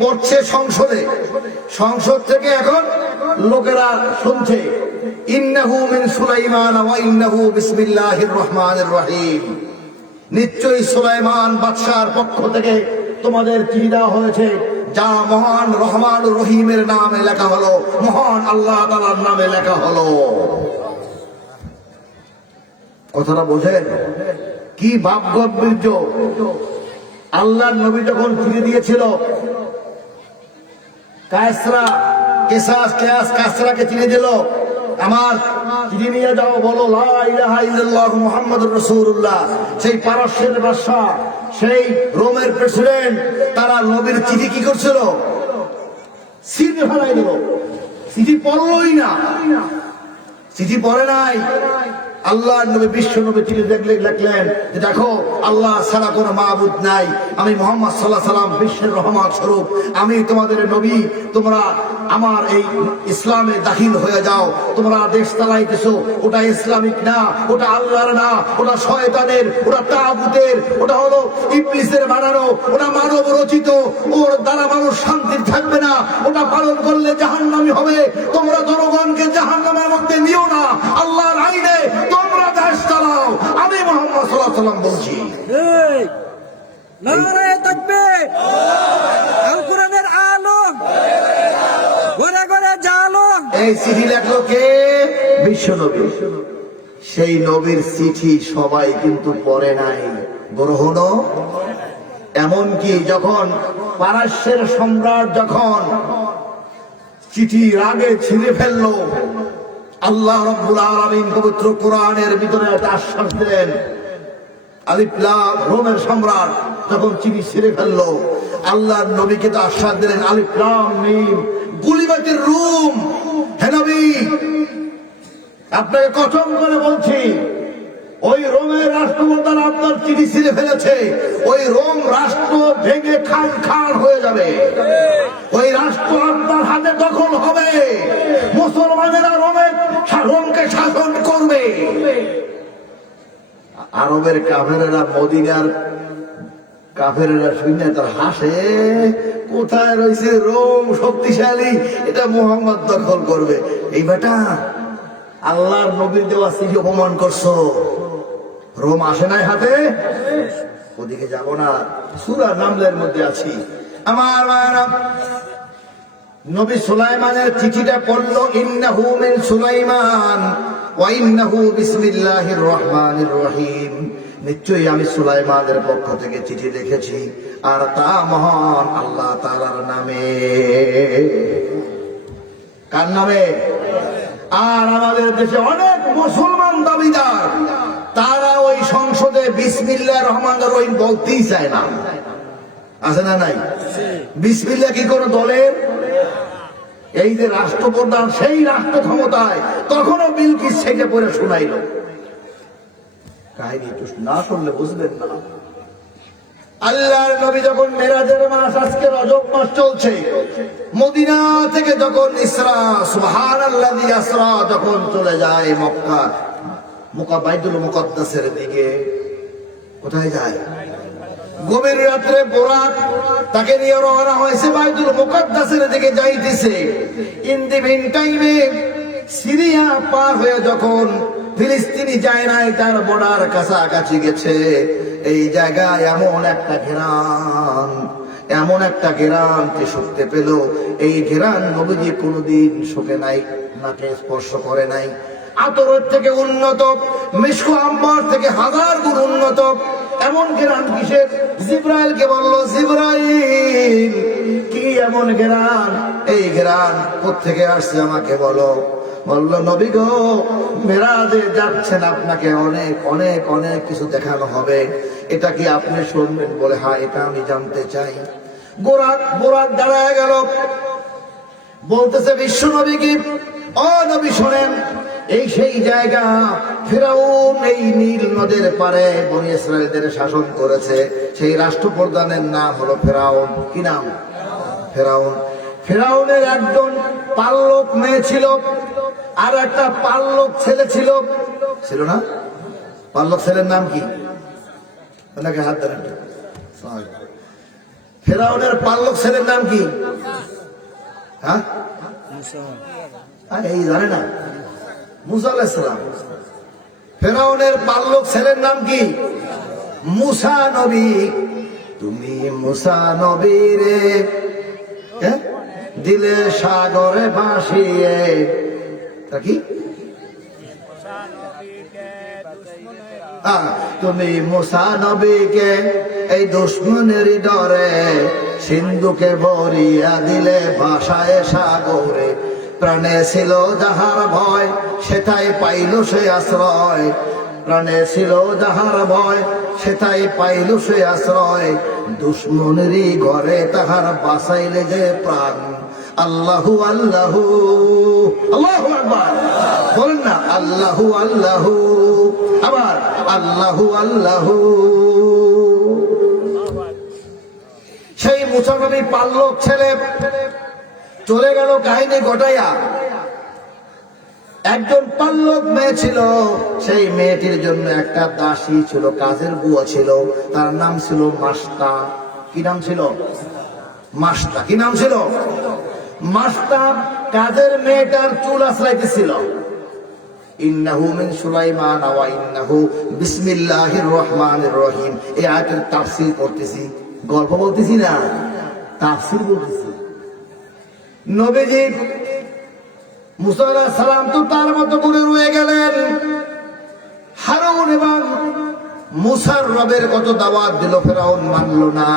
পড়ছে সংসদে, সংসদ থেকে এখন লোকেরা শুনছে ইন্নাহু মিন সুলাইমান ওয়া ইন্নাহু বিসমিল্লাহির রহমানির রহিম, নিশ্চয়ই সুলাইমান বাদশার পক্ষ থেকে তোমাদের চিঠি দেওয়া হয়েছে, যা মহান রহমান রহিমের নামে লেখা হলো, মহান আল্লাহ তাআলার নামে লেখা হলো। কথাটা বোঝেন? কি ভাব গাম্ভীর্য! আল্লাহর নবী যখন চিঠি দিয়েছিল কায়সরাকে চিঠি দিল, আমার চিঠি নিয়ে যাও, বলো লা ইলাহা ইল্লাল্লাহু মুহাম্মাদুর রাসূলুল্লাহ। সেই পারস্যের বাদশা, সেই রোমের প্রেসিডেন্ট, তারা নবীর চিঠি কি করছিল? চিঠি ফেলাই দিল, চিঠি পড়লই না, চিঠি পড়ে নাই। আল্লাহ নবী, বিশ্ব নবী চিঠি লিখলেন যে দেখো, আল্লাহ ছাড়া কোনো মাবুদ নাই, আমি মুহাম্মদ সাল্লাল্লাহু আলাইহি সাল্লাম বিশ্বের রহমত স্বরূপ, আমি তোমাদের নবী, তোমরা আমার এই ইসলামে দাখিল হয়ে যাও। তোমরা দেশ চালাইতেছো, ওটা ইসলামিক না, ওটা আল্লাহর না, ওটা শয়তানের, ওটা তাগুতের, ওটা হলো ইবলিসের বানানো, ওটা মানব রচিত, ওর দ্বারা মানুষ শান্তি থাকবে না, ওটা পালন করলে জাহান্নামী হবে। তোমরা জনগণকে জাহান্নামের মধ্যে নিও না, আল্লাহর আইনে তোমরা দেশ চালাও। আমি মুহাম্মদ সাল্লাল্লাহু আলাইহি সাল্লাম বলছি। নারায়ে তাকবীর! আল কোরআনের আলো ঘরে ঘরে জালো। এই চিঠি লেখলো কে? বিশ্ব নবী। সেই নবীর চিঠি সবাই কিন্তু পড়ে নাই, গ্রহণ। এমনকি যখন পারস্যের সম্রাট যখন চিঠি রাগে ছিঁড়ে ফেললো, আল্লাহ রাব্বুল আলামিন পবিত্র কোরআনের ভিতরে একটা আশ্বাস দিলেন। আলিফ লাম, রোমের সম্রাট যখন চিঠি ছিঁড়ে ফেললো, আল্লাহর নবীকে তো আশ্বাস দিলেন, আলিফ লাম মিম গুলিবাতির রুম। হে নবী, আপনাকে কসম করে বলছি, ওই রোমের রাষ্ট্রপ্রধান আপনার চিঠি ছিঁড়ে ফেলেছে, ওই রোম রাষ্ট্র ভেঙে খান খান হয়ে যাবে, ওই রাষ্ট্র আপনার হাতে দখল হবে, মুসলমানেরা রোমকে শাসন করবে। আরবের কাফেরেরা, মদিনার কাফেরেরা শুনে তার হাসে, কোথায় রয়েছে রোম শক্তিশালী, এটা মুহাম্মদ দখল করবে। এই বেটা, আল্লাহর নবীর দেওয়া চিঠি অপমান করছো, রোম আসে নাই হাতে, ওদিকে যাব না। সূরা নামলের মধ্যে আছি। আমার মায়েরা, নবী সুলাইমানের চিঠিটা পড়লো, ইন্নাহু মিন সুলাইমান ওয়া ইন্নাহু বিসমিল্লাহির রহমানির রহিম, নিশ্চয়ই আমি সুলাইমানের পক্ষ থেকে চিঠি লিখেছি, আর তা মহান আল্লাহ তাআলার নামে। কার নামে? আর আমাদের দেশে অনেক মুসলমান দাবিদার, তারা ওই সংসদে বিসমিল্লাহির রহমানির রহিম বলতেই চায় না। আছে না নাই? বিসমিল্লাহ কি কোন দলের? এই যে রাষ্ট্রপ্রধান, সেই রাষ্ট্র ক্ষমতায়, তখনও বিলকিস সেটা পড়ে শোনাইল। কাহিনী একটু না শুনলে বুঝবেন না। আল্লাহর নবী যখন মেরাজের মাস, আজকে রজব মাস চলছে, মদিনা থেকে যখন ইসরা, সুবহানাল্লাযী ইসরা, যখন চলে যায় মক্কা বাইতুল মুকাদ্দাসের দিকে, কোথায় যায়? গভীর রাত্রে বোরাক তাকে নিয়ে রওনা হয়েছে, বাইতুল মুকাদ্দাসের দিকে যাইতেছে। ইন দি মিন টাইমে সিরিয়া পার হয়ে যখন ফিলিস্তিনি যায় নাই, তার বর্ডার কাছাকাছি গেছে, এই জায়গায় এমন একটা ঘেরান শুকতে পেল। এই ঘেরান নবীজি কোনদিন শুকে নাই, নাকে স্পর্শ করে নাই। আতরের থেকে উন্নত, মিশকু আম্বার থেকে 1000 গুণ উন্নত এমন ঘেরান কিসের? জিবরাইলকে বলল, জিবরাইল, কি এমন ঘেরান? এই ঘেরান কোত্থেকে আসছে আমাকে বলো। বলল, নবী গো, মেরাজে যাচ্ছেন, আপনাকে অনেক অনেক অনেক কিছু দেখানো হবে, এটা কি আপনি শুনবেন? বলে, হ্যাঁ, এটা আমি জানতে চাই। বোরাক দাঁড়ায় গেল, বলতেছে, বিশ্ব নবী কি? ও নবী শোনেন, এই সেই জায়গা, ফিরাউন এই নীল নদের পারে বনি ইসরায়েলদের শাসন করেছে, সেই রাষ্ট্রপ্রধানের নাম হলো ফেরাউন। কি নাম? ফেরাউন। ফেরাউনের একজন পাল্লক মেয়ে ছিল, আর একটা পাল্লক ছেলে ছিল, ছিল না? পাল্লক ছেলের নাম কি? হাত দেন। ফেরাউনের পাল্লক ছেলের নাম কি? হ্যাঁ, এই জানে না? মুসা আলাইহিস সালাম। ফেরাউনের পাল্লক ছেলের নাম কি? মুসা নবী। তুমি মুসা নবী রে দিলে সাগরে ভাসিয়ে, তা কি? তুমি মুসা নবীকে এই দুশ্মনের ডরে সিন্ধুকে ভরিয়া দিলে ভাষায় সাগরে। প্রাণে ছিল যাহার ভয় সেটাই পাইল সে আশ্রয়। প্রাণে ছিল যাহার ভয় সেটাই পাইল সে আশ্রয়। দুশ্মনেরই ঘরে তাহার বাঁচাইলে যে প্রাণ। আল্লাহু আল্লাহু, আল্লাহু আকবার বলেন না, আল্লাহু আল্লাহু, আবার আল্লাহু আল্লাহু। সেই মুসা নবী পাল্লক ছেলে চলে গেল কাহিনী ঘটাইয়া। একজন পাল্লক মেয়ে ছিল, সেই মেয়েটির জন্য একটা দাসী ছিল, কাজের বুয়া ছিল, তার নাম ছিল মাস্তা। কি নাম ছিল? মাস্তা। কি নাম ছিল? মাস্তা। কাজের মেয়েটার চুল আশ্রাইতেছিল। ইন্নাহু মিন সুলাইমান ওয়া ইন্নাহু বিসমিল্লাহির রহমানির রহিম। এই আয়াতের তাফসীর করতেছি, গল্প বলতেছি না, তাফসীর বলতেছি। নবীজি মুসা আলাইহিস সালাম তো তার মতো করে রয়ে গেলেন। হারুন এবং মুসার রবের কত দাওয়াত দিল, ফেরাউন মানল না।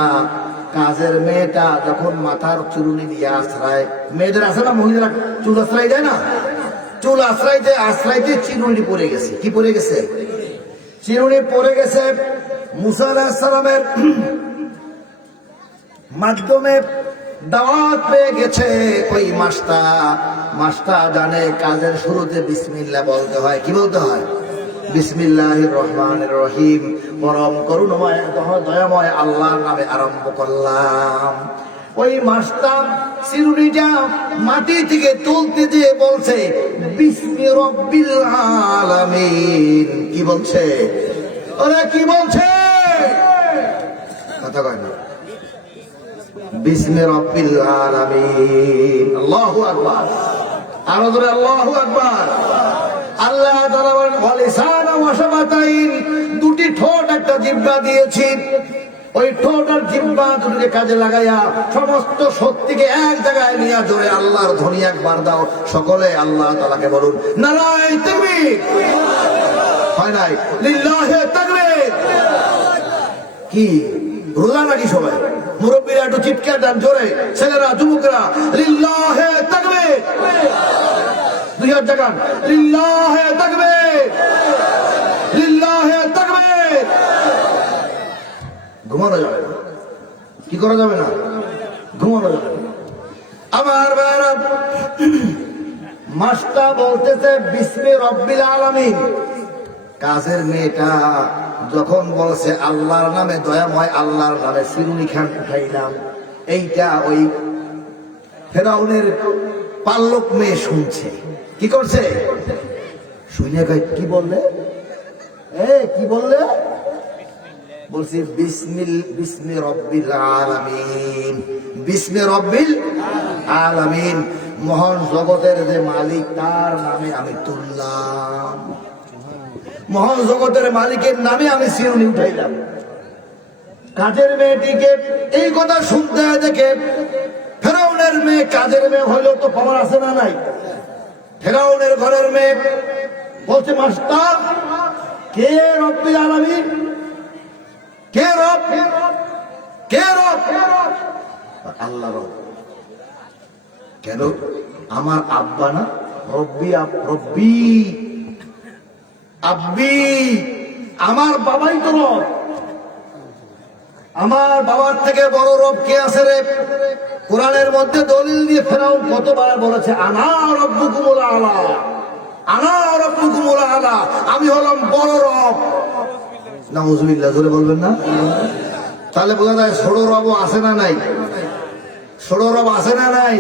কাজের মেয়েটা যখন মাথার চুলুনি দিয়ে আশ্রয়, মেয়েদের আছে না, মহিলারা চুল আশ্রয় দেয় না, চুল আশ্রয়তে আশ্রয়তে চিরুনি পড়ে গেছে। কি পড়ে গেছে? চিরুনি পড়ে গেছে। মুসা আলাইহিস সালামের মাধ্যমে দাওয়াত পেয়ে গেছে ওই মাস্তা। মাস্তা জানে কাজের শুরুতে বিসমিল্লাহ বলতে হয়। কি বলতে হয়? বিসমিল্লাহির রহমানির রহিম, পরম করুণাময় দয়াময় আল্লাহর নামে আরম্ভ করলাম। ওই মাস্তা চিরুনিটা মাটি থেকে তুলতে দিয়ে বলছে বিসমি রব্বিল আলামিন। কি বলছে? ওরা কি বলছে? কথা কয় না। বিসমি রব্বিল আলামিন। আল্লাহু আকবার। আরো জোরে আল্লাহু আকবার। আল্লাহ তাআলা বলেন ওয়ালিসানা ওয়া শাফাতাইন, দুটি ঠোঁট একটা জিহ্বা দিয়েছি। ওই ঠোঁট আর জিহ্বা দুটোকে কাজে লাগাইয়া সমস্ত শক্তিকে এক জায়গায় নিয়ে জোরে আল্লাহর ধ্বনি একবার দাও। সকলে আল্লাহ তাআলাকে বলুন নারায়ে তাকবীর। হয় নাই? লিল্লাহি তাকবীর। কি রোজা নাকি সবাই? মুরব্বীরা একটু চিৎকার দেন জোরে, ছেলেরা যুবকরা লিল্লাহি তাকবীর। 2000 জাগান লিল্লাহি তাকবীর, লিল্লাহি তাকবীর। ঘুমানো যাবে না। কি করা যাবে না? ঘুমানো যাবে না। আমার ভাইরা, মাস্টা বলতেছে বিসমি রব্বিল আলামিন। কাজের মেয়েটা যখন বলছে আল্লাহর নামে, দয়াময় আল্লাহর নামে চিরুনি খান উঠাইলাম, এইটা ওই ফেরাউনের পাল্লক মেয়ে শুনছে। কি করছে? শুনে কি বললে? কি বললে? বলছি বিসমি রব্বিল আলামিন, বিসমি রব্বিল আলামিন। মহান জগতের যে মালিক, তার নামে আমি তুললাম, মহান জগতের মালিকের নামে আমি চিরুনি উঠাইলাম। কাজের মেয়েটিকে এই কথা শুনতে দেখে ফেরাউনের মেয়ে, কাজের মেয়ে হইলেও তো খবর আছে না নাই? ফেরাউনের ঘরের মেয়ে বলছে মাস্টার, কে রব্বিল আলামিন? কে রব? কে রব? আল্লাহ রব। কেন? আমার আব্বা না? রব্বি রব্বি আব্বি, আমার বাবাই তো রব। আমার বাবার থেকে বড় রব কে আছে রে? কোরআনের মধ্যে দলিল দিয়ে ফেরাউন কতবার বলেছে আনা রব্বুকুমুল আলা, আনা রব্বুকুমুল আলা, আমি হলাম বড় রব। নাউজুবিল্লাহ, জোরে বলবেন না? তাহলে বোঝা যায় ছোট রবও আছে না নাই? ছোট রব আছে না নাই?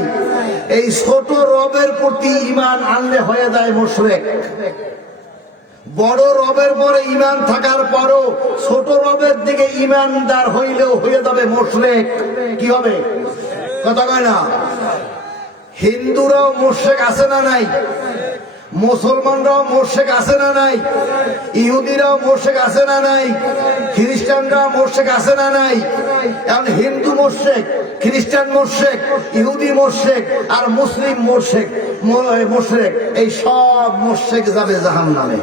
এই ছোট রবের প্রতি ঈমান আনলে হয়ে যায় মুশরিক। বড় রবের পরে ইমান থাকার পরও ছোট রবের দিকে ইমানদার হইলেও হয়ে যাবে মুশরিক। কি হবে? কথা কয় না? হিন্দুরাও মুশরিক আছে না নাই? মুসলমানরাও মুশরিক আছে না নাই? ইহুদিরাও মুশরিক আছে না নাই? খ্রিস্টানরাও মুশরিক আছে না নাই? এখন হিন্দু মুশরিক, খ্রিস্টান মুশরিক, ইহুদি মুশরিক আর মুসলিম মুশরিক, এই সব মুশরিক যাবে জাহান্নামে।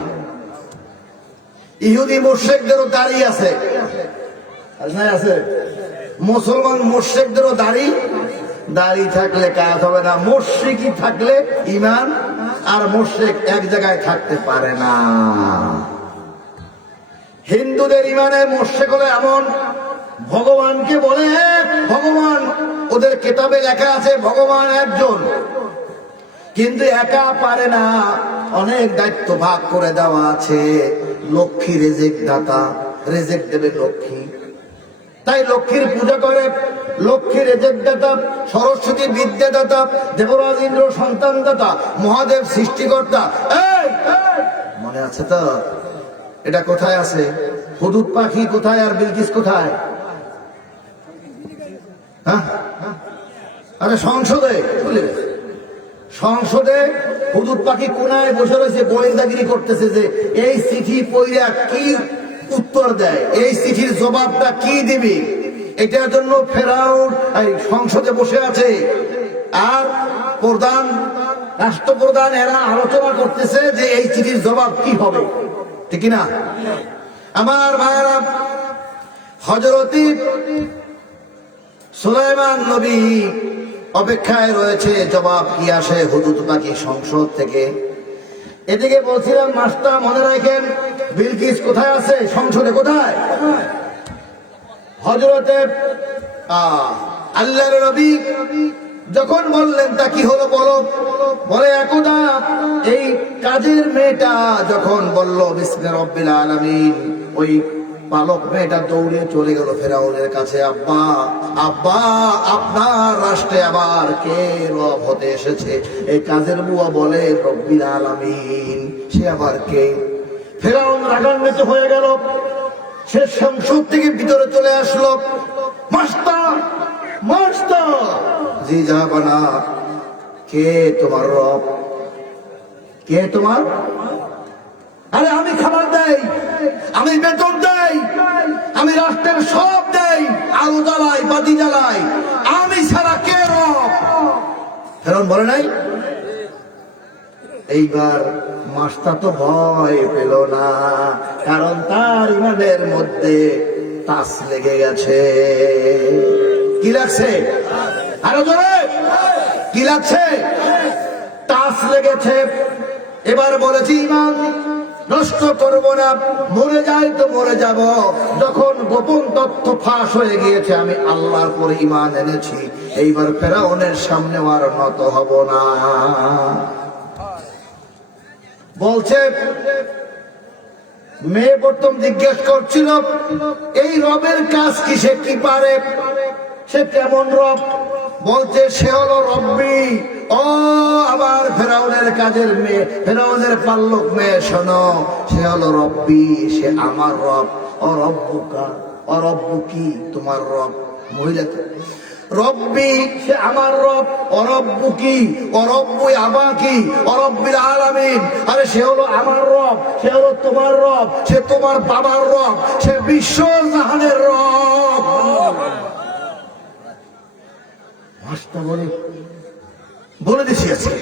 ইহুদি মুশরিকদেরও দাড়ি আছে, আছে। মুসলমান মুশরিকদেরও দাড়ি থাকলে কাজ হবে না। মুশরিকি থাকলে ঈমান আর মুশরিক এক জায়গায় থাকতে পারে না। হিন্দুদের ঈমানে মুশরিক হলে এমন, ভগবানকে বলে ভগবান, ওদের কিতাবে লেখা আছে ভগবান একজন, কিন্তু একা পারে না, অনেক দায়িত্ব ভাগ করে দেওয়া আছে। লক্ষ্মী রেজেক দাতা, রেজেক দেবে লক্ষ্মী, তাই লক্ষ্মীর পূজা করে। লক্ষ্মী রেজেক দাতা, সরস্বতী বিদ্যা দাতা, দেবরাজ ইন্দ্র সন্তান দাতা, মহাদেব সৃষ্টিকর্তা। মনে আছে তো? এটা কোথায় আছে? হুদুদ পাখি কোথায় আর বিলকিস কোথায়? হ্যাঁ, আরে সংসদে হুদুদ পাখি কোনায় বসে রয়েছে, গোয়েন্দাগিরি করতেছে যে এই চিঠি পইরা কি উত্তর দেয়, এই চিঠির জবাবটা কি দিবি। এটার জন্য ফেরাউন সংসদে বসে আছে, আর রাষ্ট্রপ্রধান এরা আলোচনা করতেছে যে এই চিঠির জবাব কি হবে, ঠিক না? আমার ভাইরা, হযরত সুলাইমান নবী অপেক্ষায় রয়েছে জবাব কি আসে হুদুদ পাখি সংসদ থেকে। এদিকে বলছিলাম মাস্টার মনে রাখেন, বিলকিস কোথায় আছে? সংসদে। কোথায়? হযরতে আল্লাহর নবী যখন বললেন তা কি হলো বলো, বলে একদা এই কাজের মেয়েটা যখন বলল বিসমি রাব্বিল আলামিন, ওই বালক মেয়েটা দৌড়ে চলে গেল ফেরাউনের কাছে। আব্বা, আব্বা, আপনার রাষ্ট্রে আবার কে রব হতে এসেছে? এই কাজের বুয়া বলে রব্বিল আলামিন, সে আবার কে? ফেরাউন রাগান্বিত হয়ে গেল, সে সংসদ থেকে ভিতরে চলে আসলো। মাস্টার, মাস্টার, জি জাহাপানা, কে তোমার রব? কে তোমার? আরে আমি খাবার দেই, আমি বেতন দেই, আমি রাষ্ট্রের সব দেই, আলো জ্বালাই, বাতি জ্বালাই, আমি ছাড়া কে রব? ফেরাউন বলে নাই। এইবার মাস্টার তো ভয় পেল না, কারণ তার ইমানের মধ্যে তাস লেগে গেছে। কি লাগছে? আরো জোরে কি লাগছে? তাস লেগেছে। এবার বলেছি ইমান নষ্ট করব না, মরে যাই তো মরে যাব। যখন গোপন তথ্য ফাঁস হয়ে গিয়েছে, আমি আল্লাহর পরে ইমান এনেছি, এইবার ফেরাউনের সামনে আর নত হব না। বলছে মেয়ে প্রথম জিজ্ঞেস করছিল এই রবের কাজ কি, সে কি পারে, সে কেমন রব? বলছে সে হলো রব্বি। ও আবার ফেরাউনের কাজের মেয়ে, ফেরাউনের পাল্লক মেয়ে, শোনো, সে হলো রব্বি, সে আমার রব। ও রব্বুকা, ও রব্বু কি? তোমার রব। মহিলা রব্বি, সে আমার রব। অরব্বু কি? অরব্বুই আবা কি? অরব্বিল আলামিন। আরে সে হলো আমার রব, সে হলো তোমার রব, সে তোমার বাবার রব, সে বিশ্ব জাহানের রব। বলে দিছি আছে।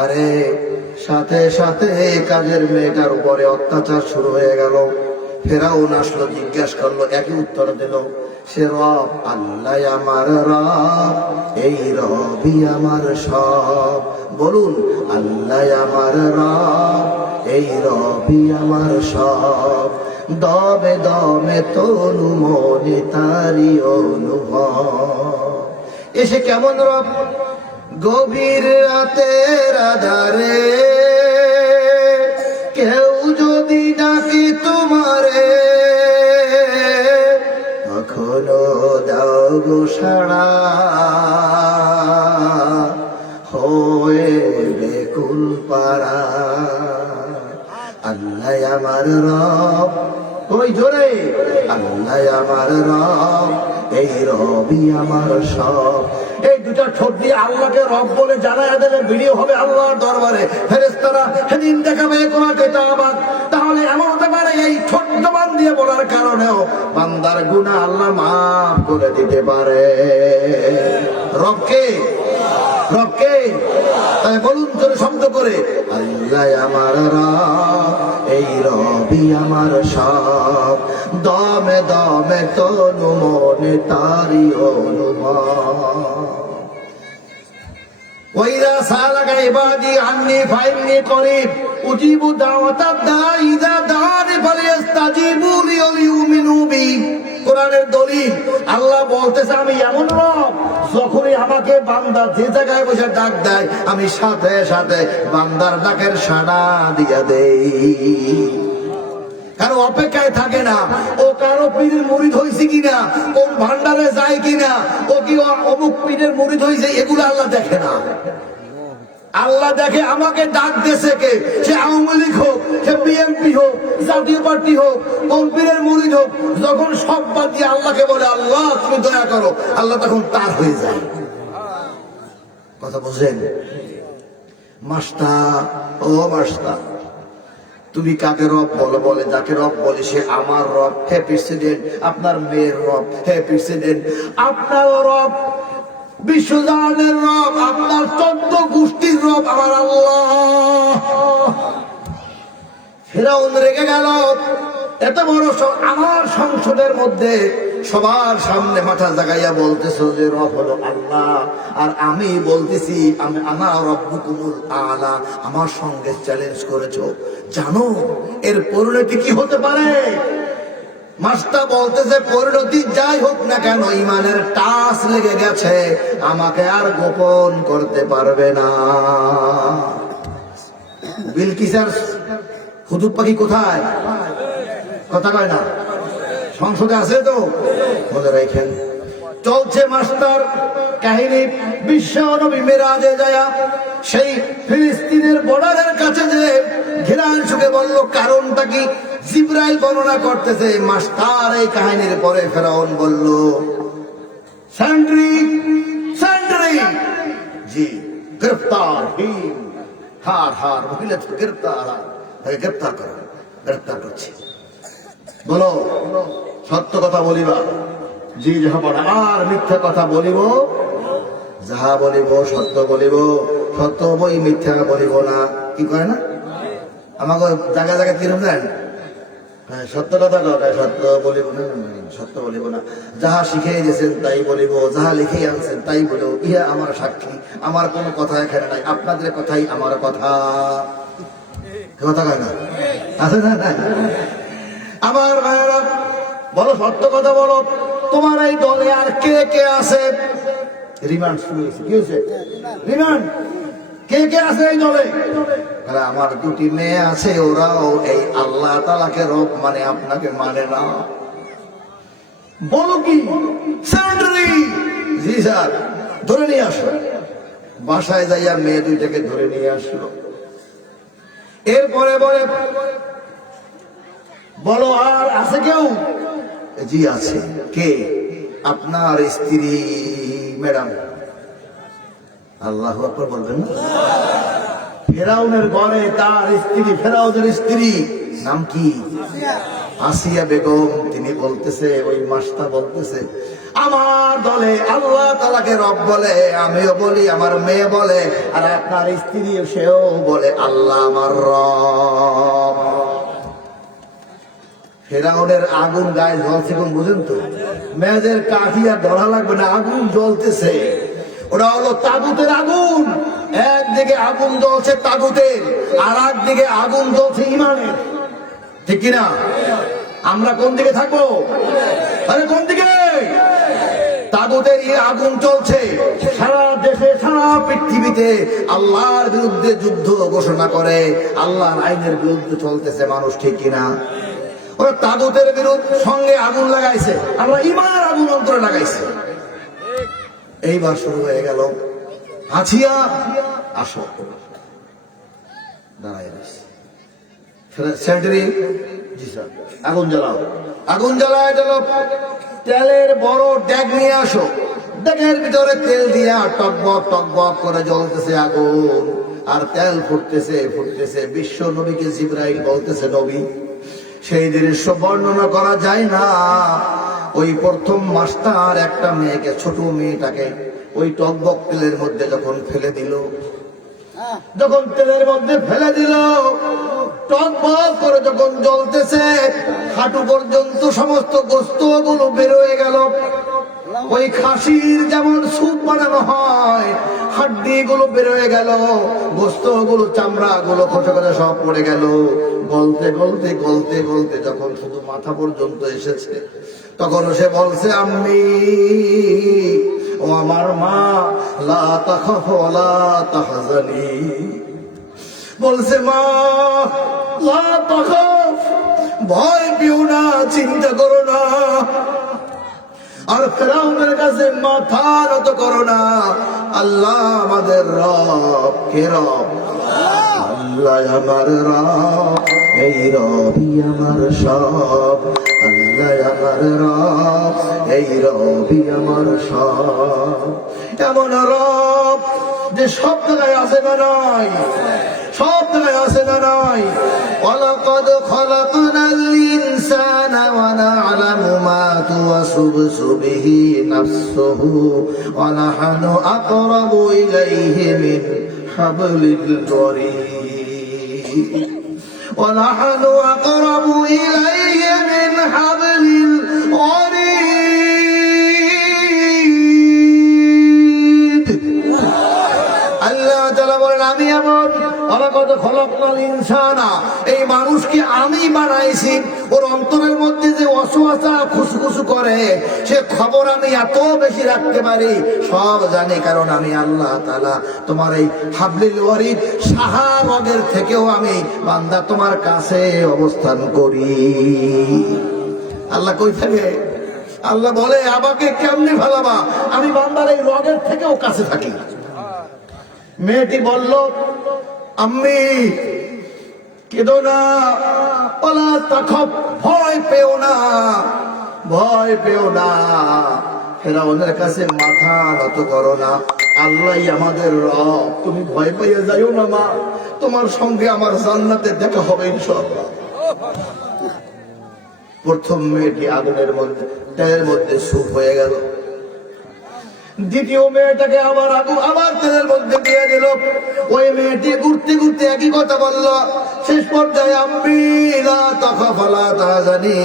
আরে সাথে সাথে কাজের মেয়েটার উপরে অত্যাচার শুরু হয়ে গেল। ফেরাউন আসলো, জিজ্ঞাস করলো, একই উত্তর দিল, সে রব, আল্লাহ আমার রব, এই রবই আমার সব। বলুন, আল্লাহ আমার রব, এই রবই আমার সব। দমে দমে তনু মনে তারি অনুভব। এসে কেমন রব? গভীর রাতের আধারে কেউ যদি ডাকে তোমারে, তখনো দাও গো সাড়া, হয়ে বেকুল পাড়া। আর কই জোরে, আল্লাহ আমার রব, এই রবই আমার সব। এই দুটা ঠোঁট দিয়ে আল্লাহকে রব বলে জানায় দিলে ভিডিও হবে আল্লাহর দরবারে, ফেরেশতারা সেদিন দেখাবে তোমাকে তাবাদ। তাহলে এমন হতে পারে এই ঠোঁট জবান দিয়ে বলার কারণেও বান্দার গুনাহ আল্লাহ মাফ করে দিতে পারে। রবকে, রবকে, তাই বলুন তোর শব্দ করে, আল্লাহ আমার রব, এই রবি আমার সব, দমে দমে তনু মনে তারি অনুভব। ওয়াইদা সালাকা ইবাদি আন্নী ফাইন্নী করিব উজিবু দাওয়াতাদ দাঈ ইযা দাআনি ফালিয়াস্তাজিবু লি ওয়ালিউমিনু বি। কোরআনের দলিল, আল্লাহ বলতেছে আমি এমন রব, যখনই আমাকে বান্দা যে জায়গায় বসে ডাক দেয় আমি সাথে সাথে বান্দার ডাকের সাড়া দিয়া দেই। কারো অপেক্ষায় থাকে না, ও কারো পীরের মুরিদ হয়েছে কিনা, কোন ভান্ডারে যায় কিনা, ও কি অমুক পীরের মুরিদ হয়েছে, এগুলো আল্লাহ দেখে না। আল্লাহ দেখে আমাকে ডাক দিয়েছে কে, সে আওয়ামী লীগ হোক, সে বিএনপি হোক, জাতীয় পার্টি হোক, কোন পীরের মুরিদ হোক, যখন সব বাদ দিয়ে আল্লাহকে বলে আল্লাহ তুমি দয়া করো, আল্লাহ তখন তার হয়ে যায়। কথা বুঝলেন? মাস্টার, ও মাস্টার, তুমি কাকে রব বলো? বলে যাকে রব বলে সে আমার রব। হে প্রেসিডেন্ট, আপনার মেয়ের রব। হে প্রেসিডেন্ট, আপনার রব বিশ্বজাহানের রব, আপনার 14 গোষ্ঠীর রব আমার আল্লাহ। ফেরাউন রেগে গেল, এত বড় আমার সংসদের মধ্যে সবার সামনে মাথা জাগাইয়া বলতেছ যে রব হলো আল্লাহ, আর আমি বলতেছি আমি আনা রব্বুকুমুল আলা, আমার সঙ্গে চ্যালেঞ্জ করেছো। জানো এর পরিণতি কি হতে পারে? মাস্টার বলতেছে পরিণতি যাই হোক না কেন, ইমানের টাচ লেগে গেছে, আমাকে আর গোপন করতে পারবে না। বিলকিসের হুজুর পাখি কোথায়? কথা কয় না, সংসদে আছে তো, মনে রাখেন। চলছে মাস্টার কাহিনী, বিশ্ব নবী মেরাজে যায় সেই ফিলিস্তিনের বর্ডারের কাছে যে ঘেরান সুখে বলল কারণটা কি, জিবরাইল বর্ণনা করতেছে। মাস্টার এই কাহিনীর পরে ফেরাউন বলল সেন্ট্রি সেন্ট্রি, জি গ্রেফতার, হার হার মহিলা গ্রেফতার, তাকে গ্রেফতার করো, গ্রেফতার করছি। বলো সত্য কথা বলিবা, জি যাহা বলা, আর মিথ্যা কথা বলিব, যাহা বলিব সত্য বলিব, সত্য বই মিথ্যা বলিব না। কি করে না আমাকে জায়গায় জায়গায় কিরম দেন, সত্য কথা কথা সত্য বলিব না, সত্য বলিব না, যাহা শিখিয়ে দিয়েছেন তাই বলিব, যাহা লিখে আনছেন তাই বলিব, ইহা আমার সাক্ষী, আমার কোনো কথা এখানে নাই, আপনাদের কথাই আমার কথা। কথা কয় না, আছে না নাই? আমার ভাইয়েরা বলো সত্য কথা বলো, তোমার এই দলে আর কে কে আছে? রিমান্ড শুরু হয়েছে, কি হয়েছে? রিমান্ড। কে কে আছে এই দলে? আমার 2টি মেয়ে আছে, ওরাও এই আল্লাহ তাআলাকে রব মানে আপনাকে মানে না। বলো কি? সেন্ট্রি, জি স্যার, ধরে নিয়ে আসো। বাসায় যাইয়া মেয়ে 2টাকে ধরে নিয়ে আসলো। এরপরে বলে বলো আর আছে কেউ? জি আছে। কে? আপনার স্ত্রী ম্যাডাম। আল্লাহু আকবার বলবেন না? ফেরাউনের ঘরে তার স্ত্রী, ফেরাউনের স্ত্রী নাম কি? আসিয়া বেগম। তিনি বলতেছে, ওই মাস্টার বলতেছে আমার দলে আল্লাহ তাআলাকে রব বলে, আমিও বলি, আমার মেয়ে বলে, আর আপনার স্ত্রী সেও বলে আল্লাহ আমার রব। ফেরাউনের আগুন গায়ে জ্বলছে, কোন বুঝেন তো? মেয়েদের কাঠিয়া ধরা লাগবে না, আগুন জ্বলতেছে। ওরা হলো তাগুতের আগুন। একদিকে আগুন জ্বলছে তাগুতের, আর একদিকে আগুন জ্বলছে ইমানের। ঠিক কিনা? আমরা কোন দিকে থাকবো? আরে কোন দিকে? তাগুতের আগুন চলছে সারা দেশে, সারা পৃথিবীতে। আল্লাহর বিরুদ্ধে যুদ্ধ ঘোষণা করে, আল্লাহর আইনের বিরুদ্ধে চলতেছে মানুষ। ঠিক কিনা? ওরা তাগুতের বিরুদ্ধে সঙ্গে আগুন লাগাইছে, আমরা ইমানের আগুন অন্তরে লাগাইছে। এইবার শুরু হয়ে গেল, হাসিয়া আসো, দাঁড়াই সেন্টারি জি স্যার। আগুন জ্বালাও, আগুন জ্বালায় দিল। তেলের বড় ড্যাগ নিয়ে আসো। ড্যাগের ভিতরে তেল দিয়া টকবক টকবক করে জ্বলতেছে আগুন, আর তেল ফুটতেছে ফুটতেছে। বিশ্ব নবীকে জিবরাইল বলতেছে, নবী, সেই দৃশ্য বর্ণনা করা যায় না। ওই প্রথম মাস্টার একটা মেয়েকে, ছোট মেয়েটাকে ওই টকবক তেলের মধ্যে যখন ফেলে দিল, যখন তেলের মধ্যে ফেলে দিল, টকবক করে যখন জ্বলতেছে, হাঁটু পর্যন্ত সমস্ত গোস্ত গুলো বের হয়ে গেল। ওই খাসির যেমন স্যুপ বানানো হয়, হাড্ডি গুলো বের হয়ে গেল, গোস্ত গুলো, চামড়া গুলো খসে খসে সব পড়ে গেল। গলতে গলতে গলতে গলতে যখন শুধু মাথা পর্যন্ত এসেছে, তখন সে বলছে, আম্মি, ও আমার মা, লা তাখাফ ওয়া লা তাহজানি। বলছে, মা, লা তাখাফ, ভয় পেও না, চিন্তা করো না। আর ফেরাউনের কাছে মাথা নত করো না। আল্লাহ আমাদের রব। কে রব? আল্লাহ আমার রব, এই রবই আমার সব। আল্লাহ আমার রব, এই রবই আমার সব। এমন রব যে সব জায়গায় আছে না নাই? সব জায়গায় আছে না নাই? ওয়ালাকাদ খালাকনাল ইনসানা ওয়া না'লামু মা তুওয়াসবিসু বিহি নাফসুহু ওয়া নাহনু আকরাবু ইলাইহি মিন হাবলিল ওয়ারিদ। ওয়া নাহনু আকরাবু ইলাইহি মিন হাবলিল ওয়ারিদ। আল্লাহ তাআলা বলেন, আমি এমন, ওয়ালাকাদ খালাকনাল ইনসানা, এই মানুষকে আমি বানাইছি। ওর অন্তরের মধ্যে যে ওয়াসওয়াসা খুসখুস করে, সে খবর আমি এত বেশি রাখতে পারি, সব জানি। কারণ আমি আল্লাহ তাআলা তোমার এই হাবলিল ওয়ারিদ, সাহা রগের থেকেও আমি বান্দা তোমার কাছে অবস্থান করি। আল্লাহ কই থাকে? আল্লাহ বলে, আমাকে কেমনে ভালাবা? আমি বান্দার এই রগের থেকেও কাছে থাকি। মেয়েটি বলল, আম্মি, কেঁদো না, ওলা তাখাফ, ভয় পেও না, ভয় পেও না। ফেরাউনের কাছে মাথা নত করো না। আল্লাহই আমাদের রব। তুমি ভয় পেয়ে যাইও না মা, তোমার সঙ্গে আমার জান্নাতে দেখা হবে ইনশাআল্লাহ। প্রথম মেয়েটি আগুনের মধ্যে, তেলের মধ্যে সুপ হয়ে গেল। দ্বিতীয় মেয়েটাকে আবার তেলের মধ্যে দিয়ে দিল। ওই মেয়েটি ঘুরতে ঘুরতে একই কথা বলল। শেষ পর্যায়ে, আম্মি, লা তাখাফ ওয়া লা তাহজানি,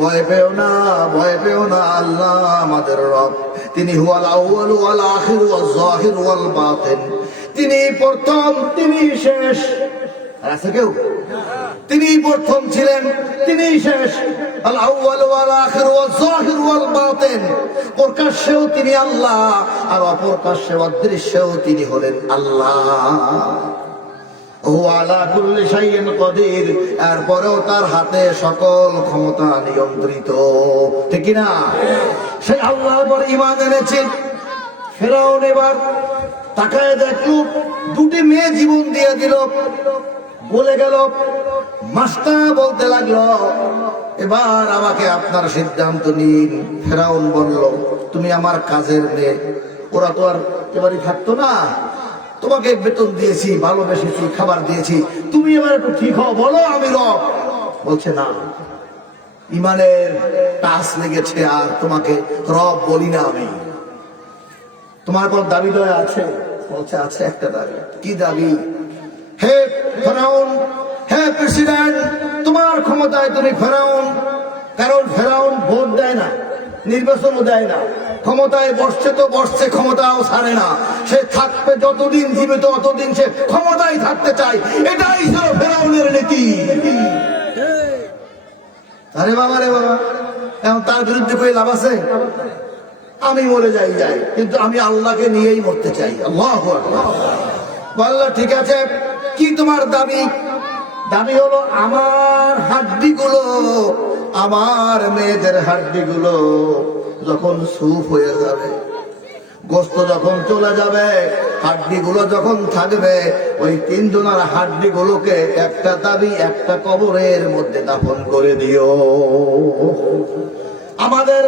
ভয় পেও না, ভয় পেও না। আল্লাহ আমাদের রব, তিনি হুয়াল আউয়াল ওয়াল আখির ওয়াল যাহির ওয়াল বাতিন। তিনি প্রথম, তিনি শেষ। আছে কেউ? তিনি প্রথম ছিলেন, তিনি শেষ। আল আউয়াল ওয়াল আখির ওয়াল যাহির ওয়াল বাতিন। প্রকাশ্যেও তিনি আল্লাহ, আর অপ্রকাশ্যে অদৃশ্যেও তিনি হলেন আল্লাহ। ও আলা কুল্লি শাইইন কাদির, এরপরেও তার হাতে সকল ক্ষমতা নিয়ন্ত্রিত। ঠিক না? সেই আল্লাহর উপর ঈমান এনেছে। ফেরাউন এবার তাকায় দেখলো, দুটি মেয়ে জীবন দিয়ে দিল, বলে গেল। মাস্টার বলতে লাগলো, এবার আমাকে আপনার সিদ্ধান্ত নিন। ফেরাউন বলল, তুমি আমার কাজের মেয়ে, ওরা তো আর এবারই থাকতো না, তোমাকে বেতন দিয়েছি, ভালোবেসেছি, খাবার দিয়েছি, তুমি এবার একটু ঠিক হও, বলো আমি রব। বলছে, না, ইমানের টাচ লেগেছে, আর তোমাকে রব বলি না আমি। তোমার কোন দাবি দয়া আছে? বলছে, আছে একটা দাবি। কি দাবি? হে ফেরাউন, হে প্রেসিডেন্ট, তোমার ক্ষমতায় তুমি ফেরাউন। কারণ ফেরাউন ভোট দেয় না, নির্বাচনও দেয় না, ক্ষমতায় বসছে তো বসছে, ক্ষমতাও ছাড়ে না। সে থাকবে যতদিন জীবিত, ততদিন সে ক্ষমতায় থাকতে চায়। এটাই ছিল ফেরাউনের নীতি। আরে বাবা রে বাবা, এখন তার বিরুদ্ধে কোনো লাভ আছে? আমি মরে যাই, কিন্তু আমি আল্লাহকে নিয়েই মরতে চাই। আল্লাহু আকবার। বললো, ঠিক আছে, কি তোমার দাবি? দাবি হলো, আমার হাড্ডিগুলো, আমার মেয়েদের হাড্ডিগুলো যখন সুপ হয়ে যাবে, গোস্ত যখন চলে যাবে, হাড্ডি গুলো যখন থাকবে, ওই তিনজনের হাড্ডি গুলোকে একটা দাবি, একটা কবরের মধ্যে দাফন করে দিও। আমাদের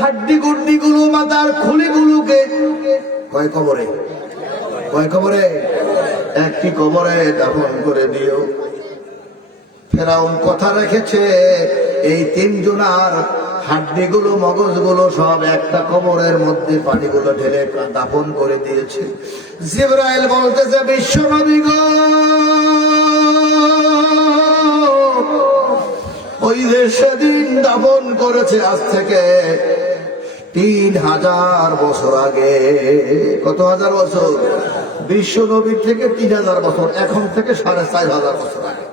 হাড্ডি গুড্ডি গুলো, মাথার খুলি গুলোকে কয় কবরে, কয় কবরে? একটি কবরে দাফন করে দিও। ফেরাউন কথা রেখেছে, এই তিনজনার হাড্ডিগুলো, মগজগুলো সব একটা কবরের মধ্যে পানিগুলো ঢেলে দাফন করে দিয়েছে। জিবরাইল বলতেছে, বিশ্বনবী গো, ওই যে সেদিন দাফন করেছে আজ থেকে 3000 বছর আগে। কত হাজার বছর? বিশ্বনবীর থেকে 3000 বছর, এখন থেকে 4500 বছর আগে।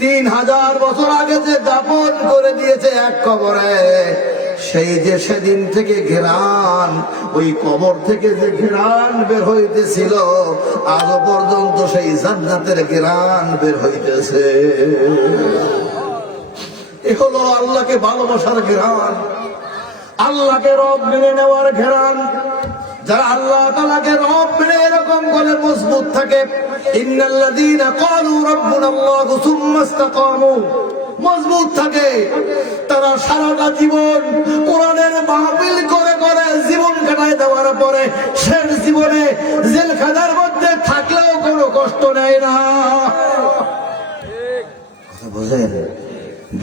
3000 বছর আগে যে দাফন করে দিয়েছে এক কবরে, সেই যে সেদিন থেকে ঘেরান, ওই কবর থেকে যে ঘেরান বের হইতেছিল, আজও পর্যন্ত সেই জান্নাতের ঘেরান বের হইতেছে। এ হলো আল্লাহকে ভালোবাসার ঘেরান, আল্লাহকে রব মেনে নেওয়ার ঘেরান। যারা আল্লাহ তাআলাকে রব মেনে এরকম করে মজবুত থাকে, ইন্নাল্লাযীনা ক্বালু রাব্বুনাল্লাহু সুম্মা ইসতাকামু, মজবুত থাকে, তারা সারাটা জীবন কোরআনের মাহফিল করে করে জীবন কাটায় দেওয়ার পরে শেষ জীবনে জেলখানার মধ্যে থাকলেও কোনো কষ্ট নেয় না। কথা বোঝেন?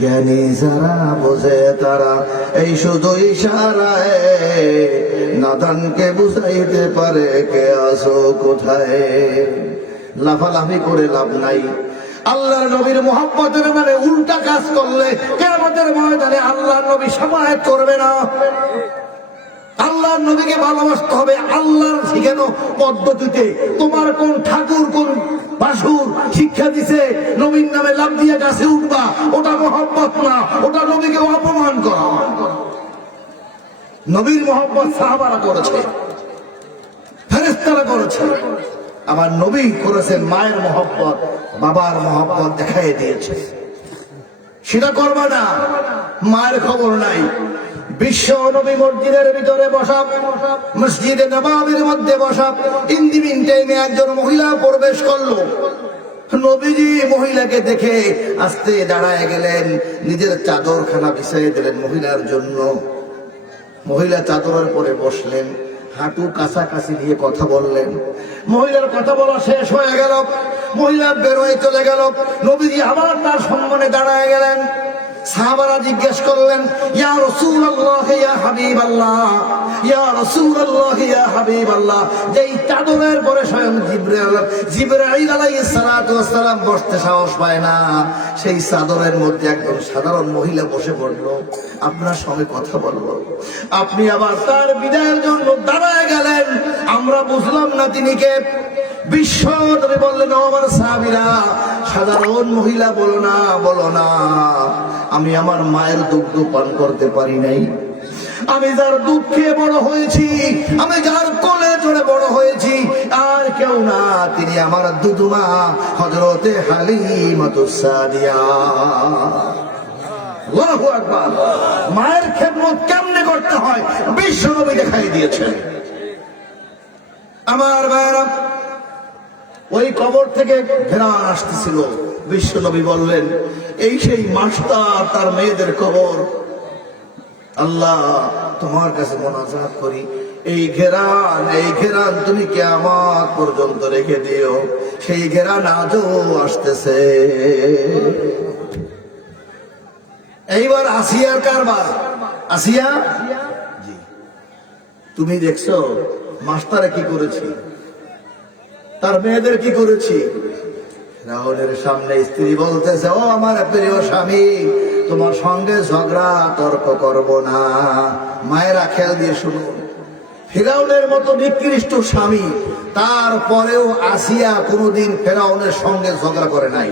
জ্ঞানী যারা বোঝে তারা এই শুধু ইশারায় নাদানকে বুঝাইতে পারে কে আসো কোথায়। লাফালাফি করে লাভ নাই। আল্লাহর নবীর মুহাব্বতের মানে উল্টা কাজ করলে কিয়ামতের ময়দানে আল্লাহর নবী শাফাআত করবে না। আল্লাহর নবীকে ভালোবাসতে হবে আল্লাহর শিখানো পদ্ধতিতে। তোমার কোন ঠাকুর, কোন বাসুর শিক্ষা দিছে নবীর নামে লাভ দিয়ে গাছে উঠবা, ওটা মহব্বত না, ওটা নবীকে অপমান করা। নবীর মহব্বত সাহাবারা করেছে, ফেরেশতারা করেছে, আমার নবী করেছেন মায়ের মহব্বত, বাবার মহব্বত দেখাই দিয়েছে। সেটা করবা না, মায়ের খবর নাই। বিশ্ব নবী মসজিদের ভিতরে বসা, মসজিদে নববীর মধ্যে বসা, ইন্দিমিন টাইমে একজন মহিলা প্রবেশ করলো। নবীজি মহিলাকে দেখে আস্তে দাঁড়ায় গেলেন, নিজের চাদরখানা বিছিয়ে দিলেন মহিলার জন্য। মহিলা চাদরের পরে বসলেন, হাঁটু কাছাকাছি দিয়ে কথা বললেন। মহিলার কথা বলা শেষ হয়ে গেল, মহিলা বের হয়ে চলে গেল। নবীজি আবার তার সম্মানে দাঁড়ায় গেলেন। সাহাবারা জিজ্ঞেস করলেন, ইয়া রাসূলুল্লাহ, ইয়া হাবিবাল্লাহ, ইয়া রাসূলুল্লাহ, ইয়া হাবিবাল্লাহ। যেই চাদরের পরে স্বয়ং জিবরাইল আলাইহিস সালাতু ওয়াস সালাম বসতে সাহস পায় না, সেই চাদরের মধ্যে একজন সাধারণ মহিলা বসে পড়লো, আপনার সঙ্গে কথা বললো। আপনি আবার তার বিদায়ের জন্য দাঁড়ায় গেলেন। আমরা বুঝলাম না তিনি কে। বিশ্ব নবী বললেন, আমার সাহাবীরা, সাধারণ মহিলা বলো না, বলো না, আমি আমার মায়ের দুগ্ধ পান করতে পারি নাই। আমি যার দুধ খেয়ে বড় হয়েছি, আমি যার কোলে চড়ে বড় হয়েছি, আর কেউ না, তিনি আমার দুধমা হযরতে হালিমাতুস সাদিয়া। আল্লাহু আকবার। মায়ের খেদমত কেমনে করতে হয় বিশ্ব নবী দেখাই দিয়েছেন। আমার ভাইরা, ওই কবর থেকে ঘেরান আসতেছিল। বিশ্ব নবী বললেন, এই সেই মাস্টার, তার মেয়েদের কবর। আল্লাহ, তোমার কাছে মোনাজাত করি, এই ঘেরান তুমি কিয়ামত পর্যন্ত রেখে দিও। সেই ঘেরান আজও আসতেছে। এইবার আসিয়ার কারবার। আসিয়া, জি, তুমি দেখছো মাস্টারে কি করেছি, তার মেয়েদের কি করেছি। রাহুলের সামনে স্ত্রী বলতেছে, ও আমার প্রিয় স্বামী, তোমার সঙ্গে ঝগড়া তর্ক করব না। মায়েরা খেয়াল দিয়ে শুনুন, ফিরাউনের মতো নিকৃষ্ট স্বামী, তারপরেও আসিয়া কোনোদিন ফিরাউনের সঙ্গে ঝগড়া করে নাই।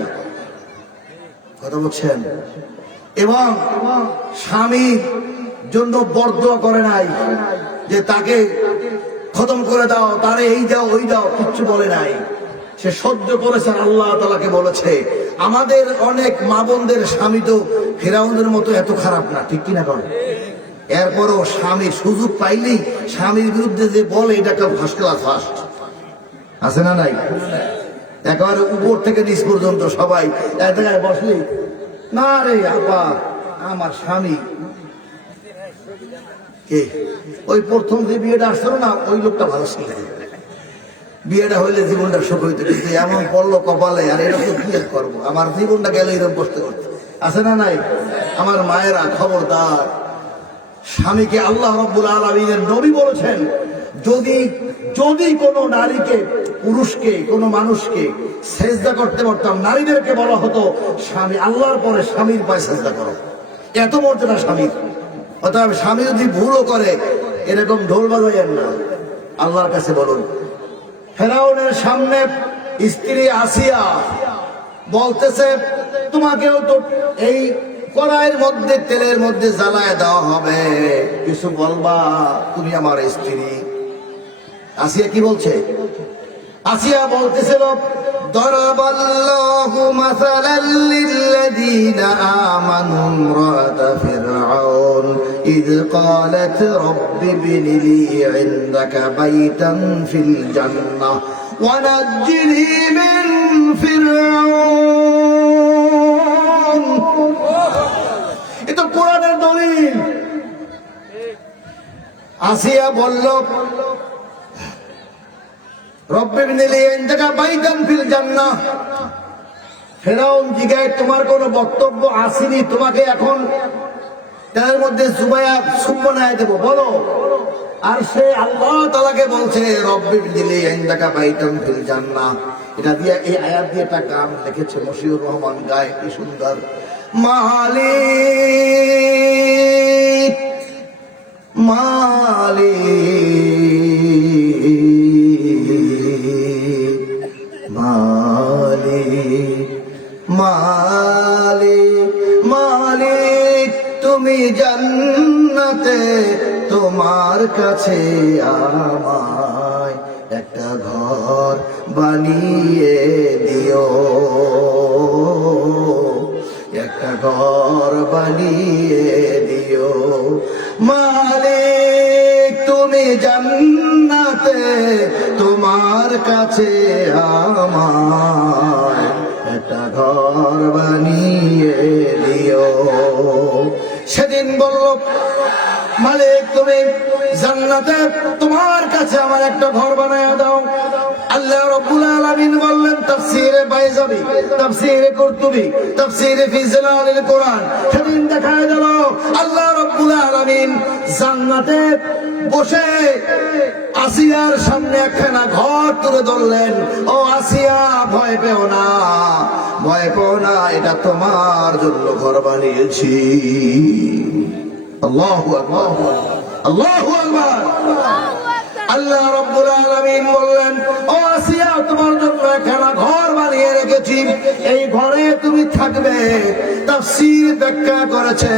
কথা বলছেন? এবং স্বামীর জন্য বরদোয়া করে নাই যে তাকে খতম করে দাও, তারে এই দাও, ওই দাও, কিচ্ছু বলে নাই। সে সহ্য করেছে। আল্লাহ তাআলাকে বলেছে, আমাদের অনেক মা বোনদের স্বামী তো ফিরাউনের মতো এত খারাপ না, ঠিক কিনা? করে এরপরও স্বামী সুযোগ পাইলেই স্বামীর বিরুদ্ধে যে বলে এটা একটা ফার্স্ট ক্লাস ফার্স্ট আছে না নাই? একেবারে উপর থেকে নিচ পর্যন্ত সবাই এক জায়গায় বসলেই না রে আপা আমার স্বামী কে, ওই প্রথম যে বিয়েটা আসছিল না ওই লোকটা ভালো ছিল, বিয়েটা হইলে জীবনটা সুখ হইতে, কিন্তু এমন পড়লো কপালে আর এরকম কি আর করবো, আমার জীবনটা গেল এরকম করতে করতে। আছে না নাই? আমার মায়েরা খবরদার, স্বামীকে আল্লাহ রাব্বুল আলামিনের নবী বলেছেন যদি যদি কোনো নারীকে পুরুষকে কোনো মানুষকে সেজদা করতে পারতাম, নারীদেরকে বলা হতো স্বামী আল্লাহর পরে স্বামীর পায়ে সেজদা করো, এত মর্যাদা স্বামীর। অতএব স্বামী যদি ভুলও করে এরকম ঢোল বাজাইয়েন না, আল্লাহর কাছে বলুন। ফেরাউনের সামনে স্ত্রী আসিয়া বলতেছে তোমাকেও তো এই কড়াইয়ের মধ্যে তেলের মধ্যে জ্বালায় দেওয়া হবে, কিছু বলবা, তুমি আমার স্ত্রী। আসিয়া কি বলছে? আসিয়া বলতেছিল দরাবাল্লাহু মাসালাল লিল্লাযীনা আমানু ইমরাআতা ফিরআউন ইয ক্বালাত রাব্বি ইবনি লি ইনদাকা বাইতান ফিল জান্নাহ ওয়া নাজ্জিনি মিন ফিরআউন। এটা কোরআনের দলিল। আসিয়া বলল রব্বি ইবনি লি ইনদাকা বাইতান ফিল জান্নাহ। ফেরাউন জিগায় তোমার কোনো বক্তব্য আসেনি, তোমাকে এখন তার মধ্যে জুবাইয়া সুপ বানায় দেবো, বলো। আর সে আল্লাহ তাআলাকে বলছে রব্বি ইবনি লি ইনদাকা বাইতান ফিল জান্নাহ। এটা দিয়ে এই আয়াত দিয়ে একটা গান লিখেছে মশিউর রহমান, গায় কি সুন্দর। মালিক মালিক মালিক মালিক মালিক তুমি জান্নাতে তোমার কাছে আমায় একটা ঘর বানিয়ে দিও, একটা ঘর বানিয়ে দিও। মালিক তুমি জান্নাতে তোমার কাছে আমায় একটা ঘর বানিয়ে দিও। সেদিন বলল মালিক তুমি জান্নাতে তোমার কাছে আমার একটা ঘর বানায় দাও। আল্লাহ রাব্বুল আলামিন বললেন তাফসীরে বাইজাবি, তাফসীরে কুরতুবি, তাফসীরে ফি জিলালিল কোরআন, সেদিন দেখা গেল আল্লাহ রাব্বুল আলামিন জান্নাতে বসে আসিয়ার সামনে একখানা ঘর তুলে ধরলেন। ও আসিয়া ভয় পেও না, ভয় পেও না, এটা তোমার জন্য ঘর বানিয়েছি। আল্লাহু আকবার, আল্লাহু আকবার। আল্লাহ রাব্বুল আলামিন বললেন ও আসিয়া তোমার জন্য একখানা ঘর বানিয়ে রেখেছি, এই ঘরে তুমি থাকবে। তাফসীর ব্যাখ্যা করেছে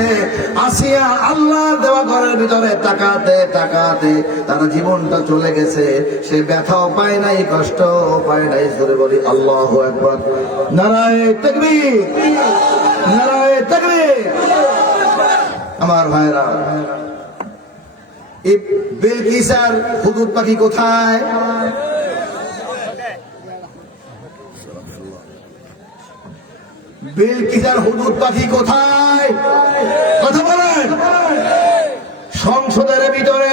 আসিয়া আল্লাহর দেওয়া ঘরের ভিতরে তাকাতে তাকাতে তার জীবনটা চলে গেছে, সে ব্যথাও পায় নাই, কষ্টও পায় নাই। জোরে বলি আল্লাহু আকবার, নারায়ে তাকবীর, নারায়ে তাকবীর। আমার ভাইরা, এই বিলকিসার হুদুদ পাখি কোথায়? বিলকিসার হুদুদ পাখি কোথায়? কথা বলেন। সংসদের ভিতরে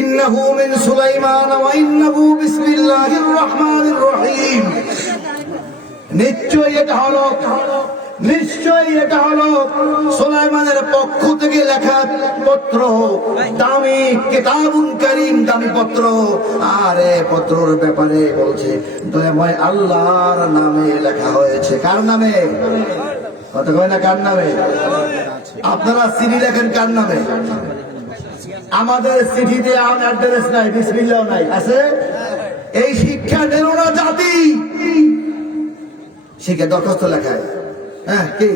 ইন্নাহু মিন সুলাইমান ওয়া ইন্নাহু বিসমিল্লাহির রহমানির রহিম। নিশ্চয়ই এটা হলো, নিশ্চয়ই এটা হলো সুলাইমানের পক্ষ থেকে লেখা পত্র, দামি কিতাবুন কারীম, দামি পত্র। আর এই পত্রের ব্যাপারে বলছে দয়াময় আল্লাহর নামে লেখা হয়েছে। কার নামে? কথা কয় না কার নামে? আপনারা চিঠি লেখেন কার নামে? আমাদের চিঠিতে অ্যাড্রেস নাই, বিসমিল্লাহ নাই, আছে? এই শিক্ষা নেন না জাতি, শিক্ষা দরখাস্ত লেখায়, হ্যাঁ কি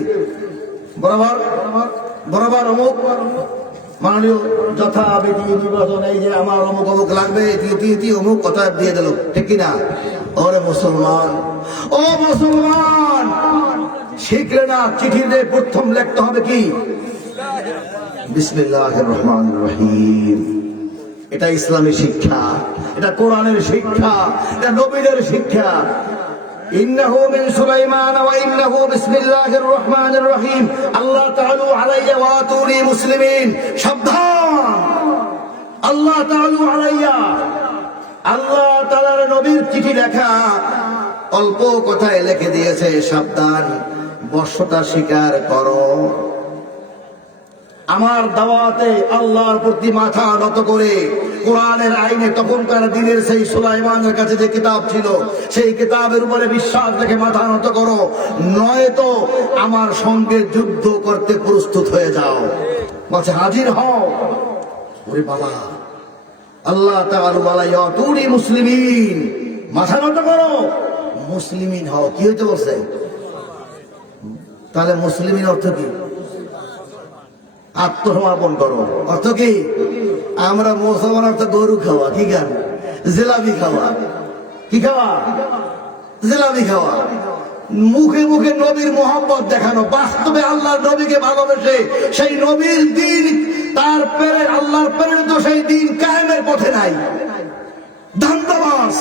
বরাবর বরাবর অমুক মাননীয় যথাবিধি নির্বাচন, এই যে আমার অমুক অমুক লাগবে, অমুক কথা দিয়ে দিল, ঠিক কিনা? ওরে মুসলমান, ও মুসলমান, শিখলে না চিঠিতে প্রথম লিখতে হবে কি? বিসমিল্লাহির রহমানির রহিম। এটা ইসলামী শিক্ষা, এটা কোরআনের শিক্ষা, এটা নবীদের শিক্ষা। ইন্নাহু মিন সুলাইমান ওয়া ইন্নাহু বিসমিল্লাহির রহমানির রহিম। আল্লাহ তাআলা আলাইয়া ওয়া আতুনি মুসলিমিন। সাবধান, আল্লাহ তাআলা আলাইয়া, আল্লাহ তাআলার নবীর চিঠি লেখা, অল্প কথায় লিখে দিয়েছে, সাবধান, বর্ষতা স্বীকার করো। আমার দাওয়াতে আল্লাহর প্রতি মাথা নত করে কোরআনের আইনে তখনকার দিনের সেই সুলাইমানের কাছে যে কিতাব ছিল সেই কিতাবের উপরে বিশ্বাস রেখে মাথা নত করো, নয়তো আমার সঙ্গে যুদ্ধ করতে প্রস্তুত হয়ে যাও। বলছে হাজির হও। ওরে বাবা, আল্লাহ তাআলা বলে ইয়াতুনি মুসলিমিন, মাথা নত করো, মুসলিমিন হও। কি হইতে বলছে? তাহলে মুসলিমিন অর্থ কি? আত্মসমর্পণ করো। অর্থ কি? আমরা মুসলমান অর্থ গরু খাওয়া, কি গান? জিলাপি খাওয়া। কি খাওয়া? জিলাপি খাওয়া। মুখে মুখে নবীর মোহাম্মত দেখানো, বাস্তবে আল্লাহর নবীকে ভালোবেসে সেই নবীর দিন, তার আল্লাহর প্রেরিত সেই দিন কায়েমের পথে নাই। ধান্দাবাজ।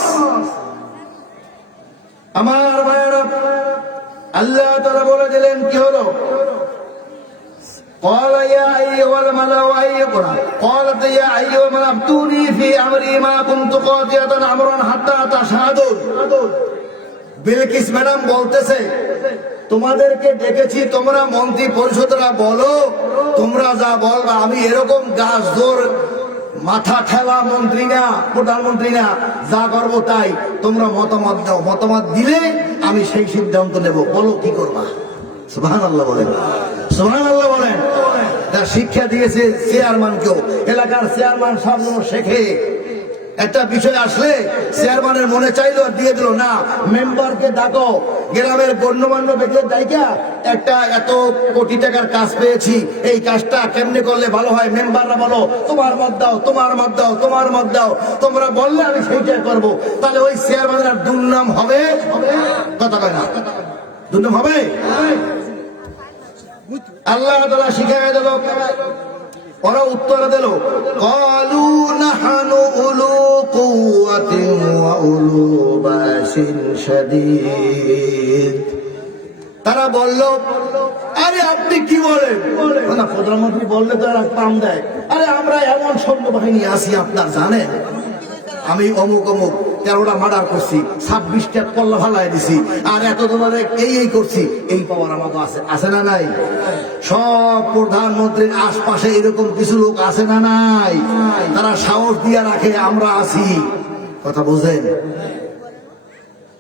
আমার ভাইয়েরা, আল্লাহ তাআলা বলে দিলেন কি হলো? قال يا أيها الملأ قالت يا أيها الملأ أفتوني في أمري ما كنت قاطعة أمرا حتى تشهدون। বিলকিস ম্যাডাম বলতেছে, তোমাদেরকে ডেকেছি, তোমরা মন্ত্রী পরিষদরা বলো, তোমরা যা বলবা। আমি এরকম গাছ জোর মাথা ঠেলা মন্ত্রী না, প্রধানমন্ত্রী না, যা করবো তাই। তোমরা মতামত দাও, মতামত দিলে আমি সেই সিদ্ধান্ত নেব। বলো কি করবা? সুবহানাল্লাহ বলেন, সুবহানাল্লাহ বলেন। তার শিক্ষা দিয়েছে চেয়ারম্যানকেও। এলাকার চেয়ারম্যান সব শেখে, একটা বিষয় আসলে চেয়ারম্যানের মনে চাইলো আর দিয়ে দিল না, মেম্বারকে ডাকো, গ্রামের গণ্যমান্য ব্যক্তিদের ডাইকা একটা এত কোটি টাকার কাজ পেয়েছি, এই কাজটা কেমনে করলে ভালো হয়, মেম্বাররা বলো, তোমার মত দাও, তোমার মত দাও, তোমার মত দাও। তোমরা বললে আমি সেইটাই করবো। তাহলে ওই চেয়ারম্যানের আর দুর্নাম হবে? কথা কয় না, দুর্নাম হবে? আল্লাহ তাআলা শিখায় দিল। ওরা উত্তর দিল, ক্বালু নাহনু উলু কুওয়াতিন ওয়া উলু বাসিন শাদীদ। তারা বলল, আরে আপনি কি বলেন? না, প্রধানমন্ত্রী বললে তো আর পাম দেয়। আরে আমরা এমন সৈন্যবাহিনী আছি আপনার জানেন, আমি অমুক অমুক 13টা মার্ডার করছি, 26টা কল্লা ফালাই দিছি, আর এত তোমাদের এই করছি। এই পাওয়ার আমাকে আছে, আছে না নাই? সব প্রধানমন্ত্রীর আশপাশে এরকম কিছু লোক আছে না নাই? তারা সাহস দিয়ে রাখে আমরা আছি। কথা বুঝেন?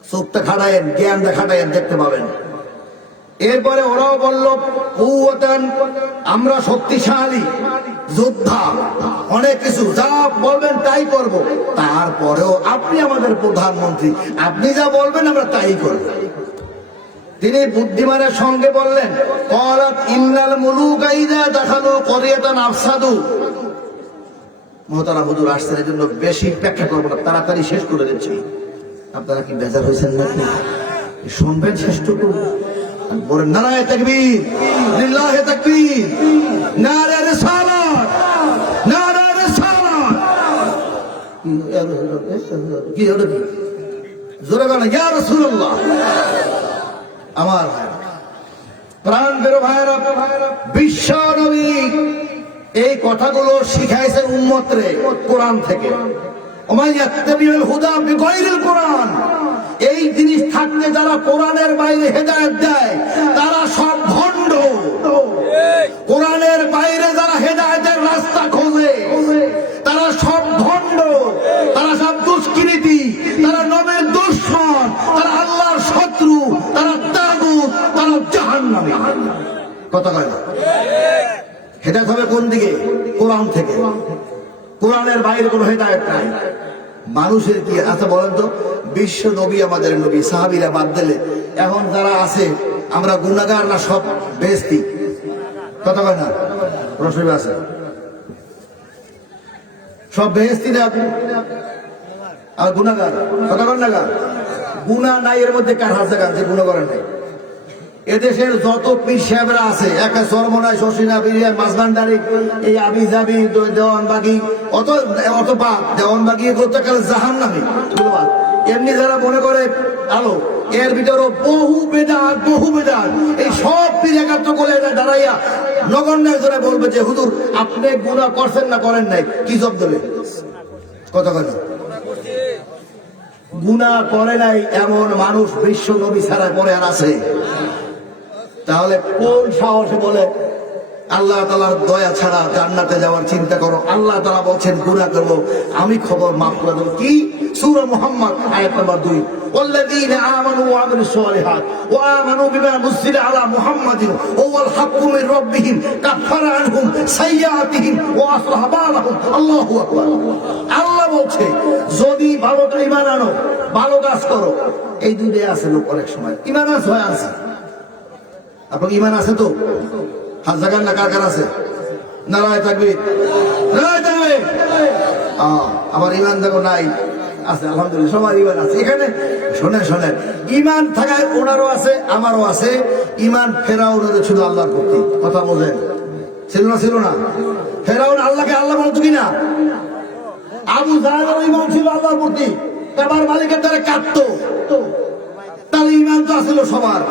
চোখটা খাটায়েন, জ্ঞানটা খাটায়েন, দেখতে পাবেন। এরপরে ওরাও বলল, আমরা শক্তিশালী যোদ্ধা, অনেক কিছু, যা বলবেন তাই করব। তারপরেও আপনি আমাদের প্রধানমন্ত্রী, আপনি যা বলবেন আমরা তাই করব। তিনি বুদ্ধিমানের সঙ্গে বললেন, ক্বালাত ইন্নাল মুলুকা ইযা দাখালু ক্বরিয়াতান আফসাদু। মোহতারাম হুজুর আসছেন, এর জন্য বেশি ব্যাখ্যা করব না, তাড়াতাড়ি শেষ করে দিচ্ছি। আপনারা কি বেজার হয়েছেন নাকি? শুনবেন শেষটুকু? বলেন নারায়ে তাকবীর, লিল্লাহি তাকবীর, নারে রিসালাত, নারে রিসালাত। কি হলো? কি জোরে বলেন ইয়া রাসূলুল্লাহ। আমার প্রাণ প্রিয় ভাইরা, বিশ্ব নবী এই কথাগুলো শিখাইছেন উম্মতরে কোরআন থেকে। ওমাইয়াত্তাবিউল হুদা বিগাইরিল কোরআন। এই জিনিস থাকতে যারা কোরআনের বাইরে হেদায়েত দেয় তারা সব ভণ্ড। কোরআনের বাইরে যারা হেদায়েতের রাস্তা খোঁজে তারা সব ভণ্ড, তারা সব দুষ্কৃতী, তারা নবীর দুশমন, তারা আল্লাহর শত্রু, তারা তাগুত, তারা জাহান্নামী। কথা কয় না? হেদায়েত হবে কোন দিকে? কোরআন থেকে। কোরআনের বাইরে কোনো হেদায়েত নাই। মানুষের কি? আচ্ছা বলেন তো, বিশ্ব নবী, আমাদের নবী, সাহাবীরা বাদ দিলে এখন যারা আছে আমরা গুনাহগার না সব বেহেশতি? কথা কয় না? প্রশ্ন আছে, সব বেহেশতি না আর গুনাহগার? কথা কয় না? গুনাহ নাই এর মধ্যে কার হাত জায়গা যে গুনাহ করেন নাই? এদেশের যত পীর সাহেবরা আছে, একা সরমনায়, শশীনা, বিরিয়া, মাঝবান্ডারি, এই আবি জাবি, দেওয়ানবাগি, অত বাদ দেওয়ানবাগি করতে গেলে জাহান নামে। এমনি যারা মনে করে আলো, এর ভিতরে বহু বেদাত, এই সব পীর একাত্র করে এরা দাঁড়াইয়া নগণ্য জোরে বলবে যে হুজুর আপনি গুনাহ করছেন না করেন নাই, কি জব দেবে? কথা কেন? গুনাহ করে নাই এমন মানুষ বিশ্ব নবী ছাড়া পরে আর আছে? তাহলে কোন সাহসে বলে আল্লাহ তাআলার দয়া ছাড়া জান্নাতে যাওয়ার চিন্তা করো? আল্লাহ তাআলা বলছেন গুনাহ করবো, আমি খবর মাফ করে দেবো। কি? সূরা মুহাম্মদ আয়াত নাম্বার 2, ওয়াল্লাযীনা আমানু ওয়া আমিলুস সালিহাত ওয়া আমানু বিমা নুজিলা আলা মুহাম্মাদিন ওয়া ওয়াল হাক্কু মির রাব্বিহিম কাফারা আনহুম সাইয়্যাতিহিম ওয়া আসলাহা বালাহুম। আল্লাহু আকবার। আল্লাহ বলছে যদি ভালো ঈমান আনো, ভালো কাজ করো, এই দুইটাই আছে লোক অনেক সময় ঈমান আছে। আপনার ঈমান আছে তো? হাত জাগান না, কার কার আছে? নারায়ে তাকবীর, নারায়ে তাকবীর। আমার ঈমান দেখো নাই, আছে আলহামদুলিল্লাহ, সবার ঈমান আছে এখানে। শোনেন, ঈমান থাকায় ওনারও আছে, আমারও আছে। ঈমান ফেরাউনের ছিল আল্লাহর প্রতি, কথা বোঝেন? ছিল না? ফেরাউন আল্লাহকে আল্লাহ বলতো কিনা? আবু জাহেলের ঈমান ছিল আল্লাহর প্রতি, কাবার মালিকের দ্বারা কাঁদতো। তাহলে ঈমান তো আসলে সবার।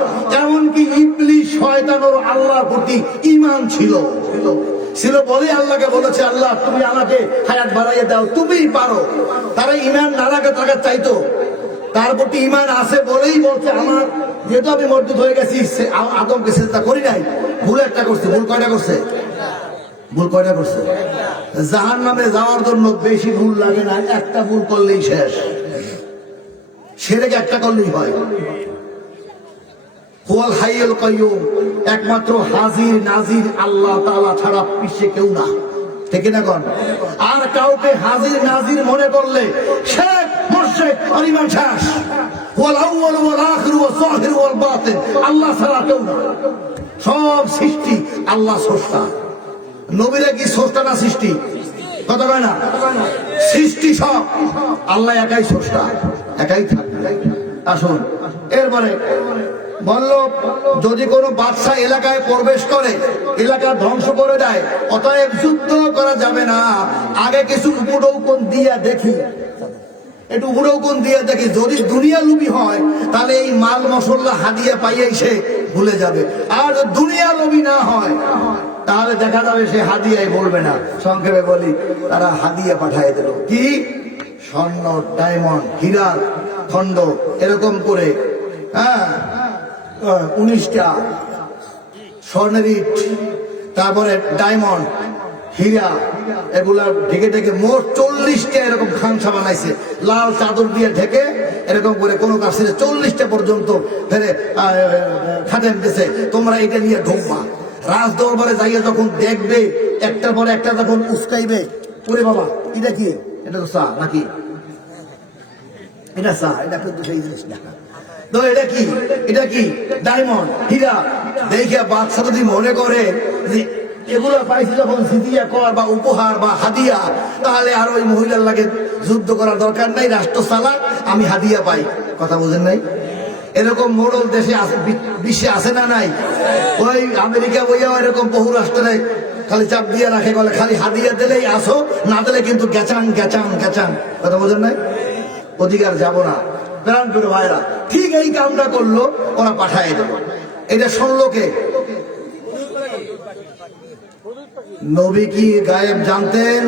এমনকি ইবলিস শয়তানেরও আল্লাহর প্রতি ঈমান ছিল বলে আল্লাহকে বলেছে আল্লাহ তুমি আমাকে হায়াত বাড়াইয়ে দাও, তুমিই পারো। তারা ঈমান না রাখে তাকে চাইতো, তার প্রতি ঈমান আছে বলেই বলছে আমার যেহেতু আমি মর্দুদ হয়ে গেছি, আদমকে চিন্তা করি নাই, ভুল একটা করছে। ভুল কয়টা করছে? জাহান্নামে যাওয়ার জন্য বেশি ভুল লাগে না, একটা ভুল করলেই শেষ। শিরক একটা করলেই হয়। হুয়াল হাইয়ুল কাইয়ুম, একমাত্র হাজির নাজির আল্লাহ তাআলা ছাড়া বিশ্বে কেউ না, ঠিক না কোন? আর কাউকে হাজির নাজির মনে করলে শিরক, মুশরিক, আর ঈমান শেষ। হুয়াল আউয়াল ওয়াল আখির ওয়াস যাহির ওয়াল বাতিন, আল্লাহ ছাড়া কেউ না। সব সৃষ্টি আল্লাহ স্রষ্টা। নবীরা কি স্রষ্টা না সৃষ্টি? কথা কয় না? সৃষ্টি সব আল্লাহ একাই স্রষ্টা, একাই থাকবে। আসুন, এরপরে বলল যদি কোনো বাদশা এলাকায় প্রবেশ করে, এলাকা ধ্বংস করে দেয়, অতএব যুদ্ধ করা যাবে না, আগে কিছু উপঢৌকন দিয়া দেখি, একটু উপঢৌকন দিয়া দেখি। যদি দুনিয়া লোভী হয় তাহলে এই মাল মশলা হাদিয়া পাইয়াই সে ভুলে যাবে। আর দুনিয়া লোভী না হয় তাহলে দেখা যাবে সে হাদিয়াই বলবে না। সংক্ষেপে বলি, তারা হাদিয়া পাঠিয়ে দিল। কি? স্বর্ণ, ডায়মন্ড, হীরার খন্ড, এরকম করে 19টা স্বর্ণের ইট, তারপরে ডায়মন্ড, হীরা, এগুলা ঢেকে মোট 40টা এরকম খামসা বানাইছে, লাল চাদর দিয়ে ঢেকে এরকম করে কোনো কাছে 40টা পর্যন্ত ফেরে খাদেম দিয়েছে, তোমরা এটা নিয়ে ঢুকবা। রাজ দরবারে যাইয়া যখন দেখবে, একটার পর একটা যখন উস্কাইবে, ওরে বাবা এটা কি? এটা তো চা নাকি? এটা চা, এটা কিন্তু সেই জিনিস না। তো এটা কি ডায়মন্ড, হীরা দেখে বাদশা যদি মনে করে যে এগুলো পাইছি যখন জিতিয়া কর বা উপহার বা হাদিয়া, তাহলে আর ওই মহিলার লাগে যুদ্ধ করার দরকার নাই, রাষ্ট্র চালাক, আমি হাদিয়া পাই। কথা বুঝেন নাই? এরকম মোড়ল দেশে বিশ্বে আছে না নাই? ওই আমেরিকা বইয়াও এরকম বহু রাষ্ট্রে খালি চাপ দিয়ে রাখে, বলে খালি হাদিয়া দিলেই আসো, না দিলে কিন্তু গ্যাচাং। কথা বুঝেন নাই? অধিকার যাব না। প্রাণ করে ভাইরা ঠিক এই কামটা করলো, ওরা পাঠায় দেব। এটা শুনলো কে? নবী কি গায়েব জানতেন?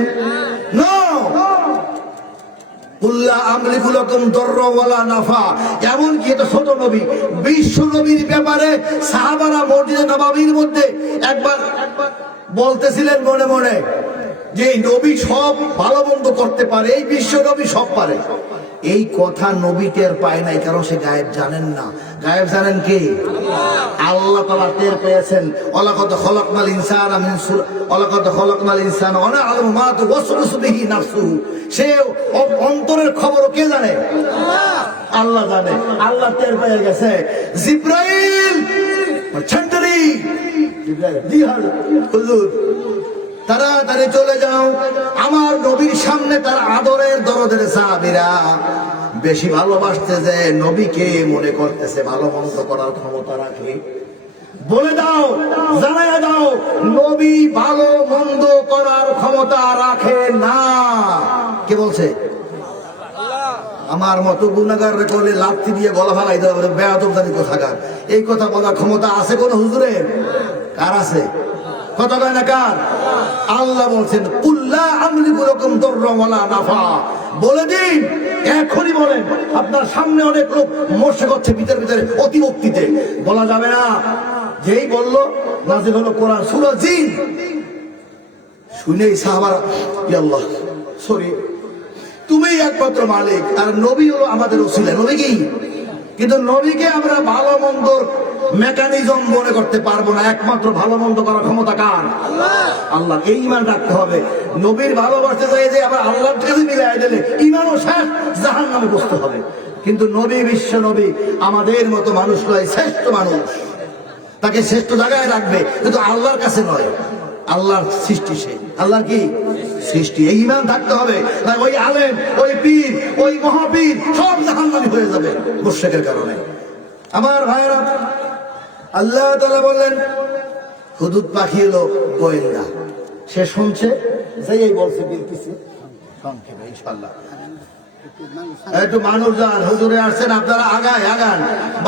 এমনকি এটা ছোট নবী, বিশ্ব নবীর ব্যাপারে সাহাবারা মসজিদে নববীর মধ্যে একবার বলতেছিলেন মনে মনে যে নবী সব ভালো মন্দ করতে পারে, এই বিশ্ব নবী সব পারে। এই কথা নবী টের পায় নাই, কারণ সে গায়েব জানেন না। গায়েব জানেন কে? আল্লাহ তাআলা টের পেয়েছেন। ওয়ালাকাদ খলাকনাল ইনসানা মিন ওয়ালাকাদ খলাকনাল ইনসানা ওয়া না'লামু মা তুওয়াসওয়াসু বিহি নাফসুহু। সে অন্তরের খবর কে জানে? আল্লাহ জানে। আল্লাহ টের পেয়ে গেছে। জিবরাইল ছন্ডরি, জিবরাইল জি হুজুর তাড়াতাড়ি চলে যাও, আমার নবীর সামনে তার আদরের দরদের সাহাবীরা বেশি ভালোবাসতে যে নবীকে মনে করতেছে ভালো মন্দ করার ক্ষমতা রাখে। বলে দাও, জানাইয়া দাও, নবী ভালো মন্দ করার ক্ষমতা রাখে না। কে বলছে? আমার মতো গুনাহগার করলে লাথি দিয়ে গলা ফালাই দেওয়া হবে, বেয়াদব জানি কোথাকার। এই কথা বলার ক্ষমতা আছে কোন হুজুরের? কার আছে? কথা কয় না কার? আল্লাহ বলছেন কুল্লা আমলিকু লাকুম দাররা ওয়ালা নাফা। বলে দিন, এখনই বলেন। আপনার সামনে অনেক লোক মোর্শে করছে ভিতরে ভিতরে অতিভক্তিতে, বলা যাবে না। যেই বলল নাযিল হলো কোরআন সূরা জিন, শুনেই সাহাবারা ইয়া আল্লাহ সরি, তুমি একমাত্র মালিক, আর নবী হলো আমাদের ওসিলা। নবী কি? কিন্তু নবীকে আমরা ভালো মন্দর মেকানিজম মনে করতে পারবো না। একমাত্র ভালো মন্দ করার ক্ষমতা কার? আল্লাহ। এই ইমান রাখতে হবে। নবীর ভালোবাসতে চাই যে আবার আল্লাহর কাছে মিলাই দিলে ইমানও শেষ, জাহান্নামে বসতে হবে। কিন্তু নবী বিশ্ব নবী, আমাদের মতো মানুষ নয়, শ্রেষ্ঠ মানুষ, তাকে শ্রেষ্ঠ জায়গায় রাখবে, কিন্তু আল্লাহর কাছে নয়। আল্লাহর সৃষ্টি, সে আল্লাহর কি সৃষ্টি। এই ইমান থাকতে হবে। ওই আলেম, ওই পীর, ওই মহাপীর সব জাহান্নামী হয়ে যাবে মুশরিকের কারণে। আমার ভাইরা, আল্লাহ তাআলা বললেন হুদুদ পাখি হলো গোয়েন্দা, সে শুনছে, যেই বলছে বিলকিছে সংক্ষেপে ইনশাআল্লাহ। একটু মানুষজন হুজুরে আসছেন, আপনারা আগান।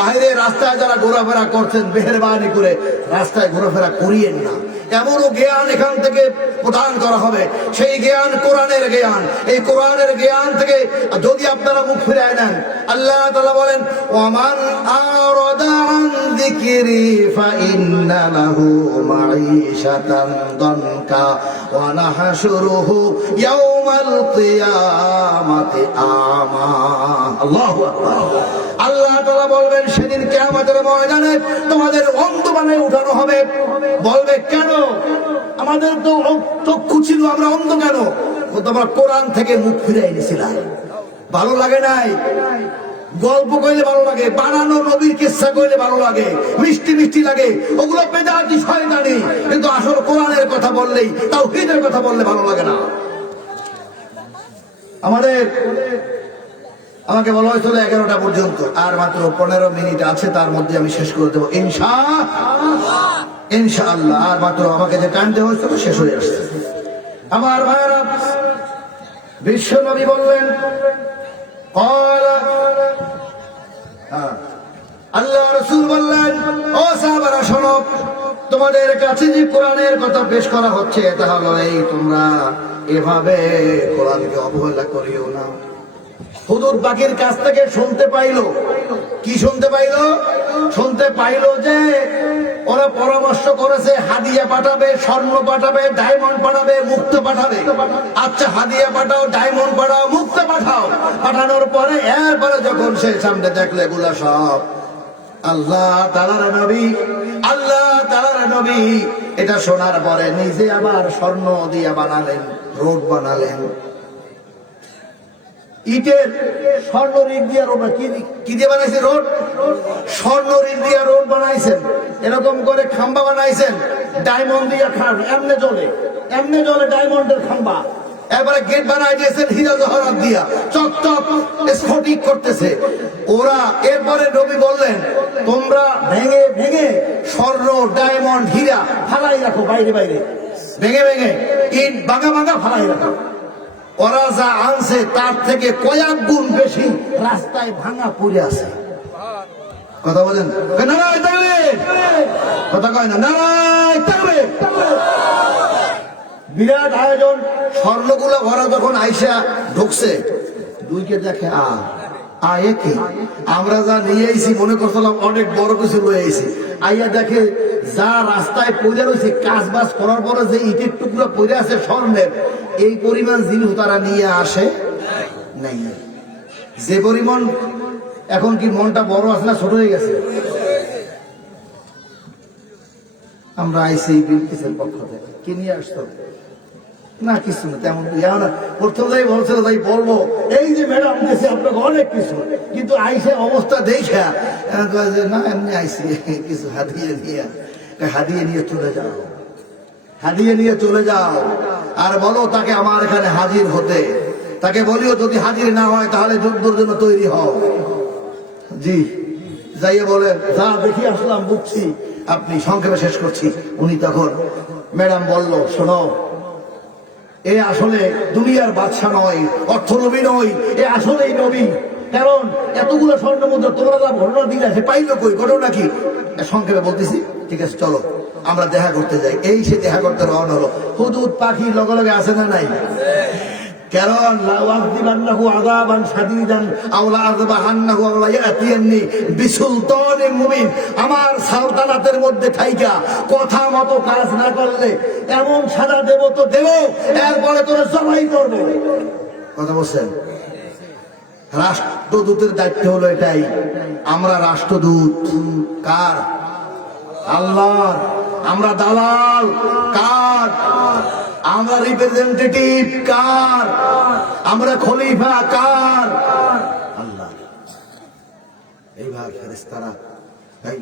বাইরে রাস্তায় যারা ঘোরাফেরা করছেন, মেহেরবানি করে রাস্তায় ঘোরাফেরা করিয়েন না। এমনও জ্ঞান এখান থেকে প্রদান করা হবে, সেই জ্ঞান কোরআনের জ্ঞান। এই কোরআনের জ্ঞান থেকে যদি আপনারা মুখ ফিরায় নেন, আল্লাহ তাআলা বলেন ওয়ামান আরাদা আন যিকরি ফাইন্না লাহু মাঈশাতান দানকা ওয়া নাহশুরুহু ইয়াওমাল কিয়ামাতি আমা। আল্লাহু আকবার। আল্লাহ তাআলা বলবেন সেদিন কিয়ামতের ময়দানে তোমাদের অন্ধ বানিয়ে উঠানো হবে। বলবে কেন? আমাদের তো চক্ষু ছিল, আমরা অন্ধ কেন? তোমরা কোরআন থেকে মুখ ফিরাই নিয়েছিলাম। ভালো লাগে নাই? গল্প কইলে ভালো লাগে, বানানো নবীর কিসসা কইলে ভালো লাগে, মিষ্টি মিষ্টি লাগে, ওগুলো বেদাতি শয়তানি। কিন্তু আসলে কোরআনের কথা বললেই, তাওহীদের কথা বললে ভালো লাগে না। আমাকে বলা হয়েছিল 11টা পর্যন্ত, আর মাত্র 15 মিনিট আছে, তার মধ্যে আমি শেষ করে দেবো ইনশাআল্লাহ। আর মাত্র আমাকে যে টাইম দেওয়া হয়েছিল শেষ হয়ে আসছে। আমার ভাইয়েরা, বিশ্ব নবী বললেন আল্লাহ রাসূল বললেন, ও সাহাবারা শোনো, তোমাদের কাছে যে কোরআনের কথা পেশ করা হচ্ছে, তা হলো এই, তোমরা এভাবে কোরআনকে অবহেলা করিও না। হুদুদ পাখির কাছ থেকে শুনতে পাইলো, কি শুনতে পাইলো? শুনতে পাইলো যে ওরা পরামর্শ করেছে হাদিয়া পাঠাবে, স্বর্ণ পাঠাবে, ডায়মন্ড পাঠাবে, মুক্ত পাঠাবে। আচ্ছা, হাদিয়া পাঠাও, ডায়মন্ড পাঠাও, মুক্ত পাঠাও। পাঠানোর পরে এরপরে যখন সে সামনে দেখলে এগুলা সব আল্লাহ তাআলার নবী, আল্লাহ তাআলার নবী, এটা শোনার পরে নিজে আবার স্বর্ণ দিয়ে বানালেন, রোড বানালেন, ইটের স্বর্ণ রিং দিয়ে রোড, কি দিয়ে বানাইছে? রোড। স্বর্ণ রিং দিয়ে রোড বানাইছেন, এরকম করে খাম্বা বানাইছেন, ডায়মন্ড দিয়ে খান, এমনে চলে ডায়মন্ডের খাম্বা। এবারে গেট বানাই দিয়েছেন হীরা জহরাত দিয়া, চকচক স্ফটিক করতেছে ওরা। এরপরে নবী বললেন, তোমরা ভেঙে ভেঙে স্বর্ণ, ডায়মন্ড, হীরা ফালাই রাখো, বাইরে বাইরে ভেঙে ভেঙে ইট ভাঙা ভাঙা ফালাই রাখো। ওরা যা আনছে তার থেকে কয়েক গুণ বেশি রাস্তায় ভাঙা পড়ে আছে। কথা বলেন, কথা কয় না, বিরাট আয়োজন। স্বর্ণগুলো ওরা যখন আইসা ঢুকছে, দুইকে দেখে কি আমরা যা নিয়ে আইছি মনে করছিলাম অনেক বড় কিছু লয়ে আইছি। আইয়া দেখে যা রাস্তায় পড়ে রয়েছে, কাজ বাজ করার পরে যে ইটের টুকরো পড়ে আছে স্বর্ণের, এই পরিমাণ জিনিস তারা নিয়ে আসে নাই। যে পরিমাণ, এখন কি মনটা বড় আছে না ছোট হয়ে গেছে? আমরা আইসি বিলকিসের পক্ষ থেকে, কি নিয়ে আসতো না? কিছু না, তেমন প্রথম যাই বলছিল, তাই বলবো এই যে ম্যাডাম দিয়েছে আপনাকে অনেক কিছু, কিন্তু আইসে অবস্থা দেখা না, এমনি আইসি কিছু হাদিয়ে নিয়ে চলে যাও, হাদিয়ে নিয়ে চলে যাও, আর বলো তাকে আমার এখানে হাজির হতে। তাকে বলিও যদি হাজির না হয় তাহলে যুদ্ধের জন্য তৈরি হও। জি, যাইয়ে বলে যা দেখি আসলাম, বুঝছি আপনি সংক্ষেপে শেষ করছি। উনি তখন ম্যাডাম বলল, শোনো, এ আসলে দুনিয়ার বাদশা নয়, অর্থ নবী নয়, এ আসলেই নবী। কারণ এতগুলো স্বর্ণ মুদ্রা তোমরা যা ঘটনা দিলে সে পাইলো কই, ঘটনা কি? সংক্ষেপে বলতেছি, ঠিক আছে চলো আমরা দেখা করতে যাই। এই সে দেখা করতে রওনা হলো। হুদুদ পাখি লগে লগে আছে না নাই? কারণ লাউযিবান্নাহু আযাবান শাদীদান আও লাআযবাহান্নাহু আও লায়াতিয়ান্নি বিসুলতানিন মুবিন। আমার সালতানাতের মধ্যে থাইকা কথা মতো কাজ না করলে এমন সাজা দেব তো দেব, এরপরে তোরে জবাই করব। কথা বলছেন? রাষ্ট্রদূতের দায়িত্ব হলো এটাই। আমরা রাষ্ট্রদূত কার? আল্লাহর। আমরা দালাল কার? আমরা রিপ্রেজেন্টেটিভ কার? আমরা খলিফা কার? আল্লাহ। এইবার ফেরেশতারা তাই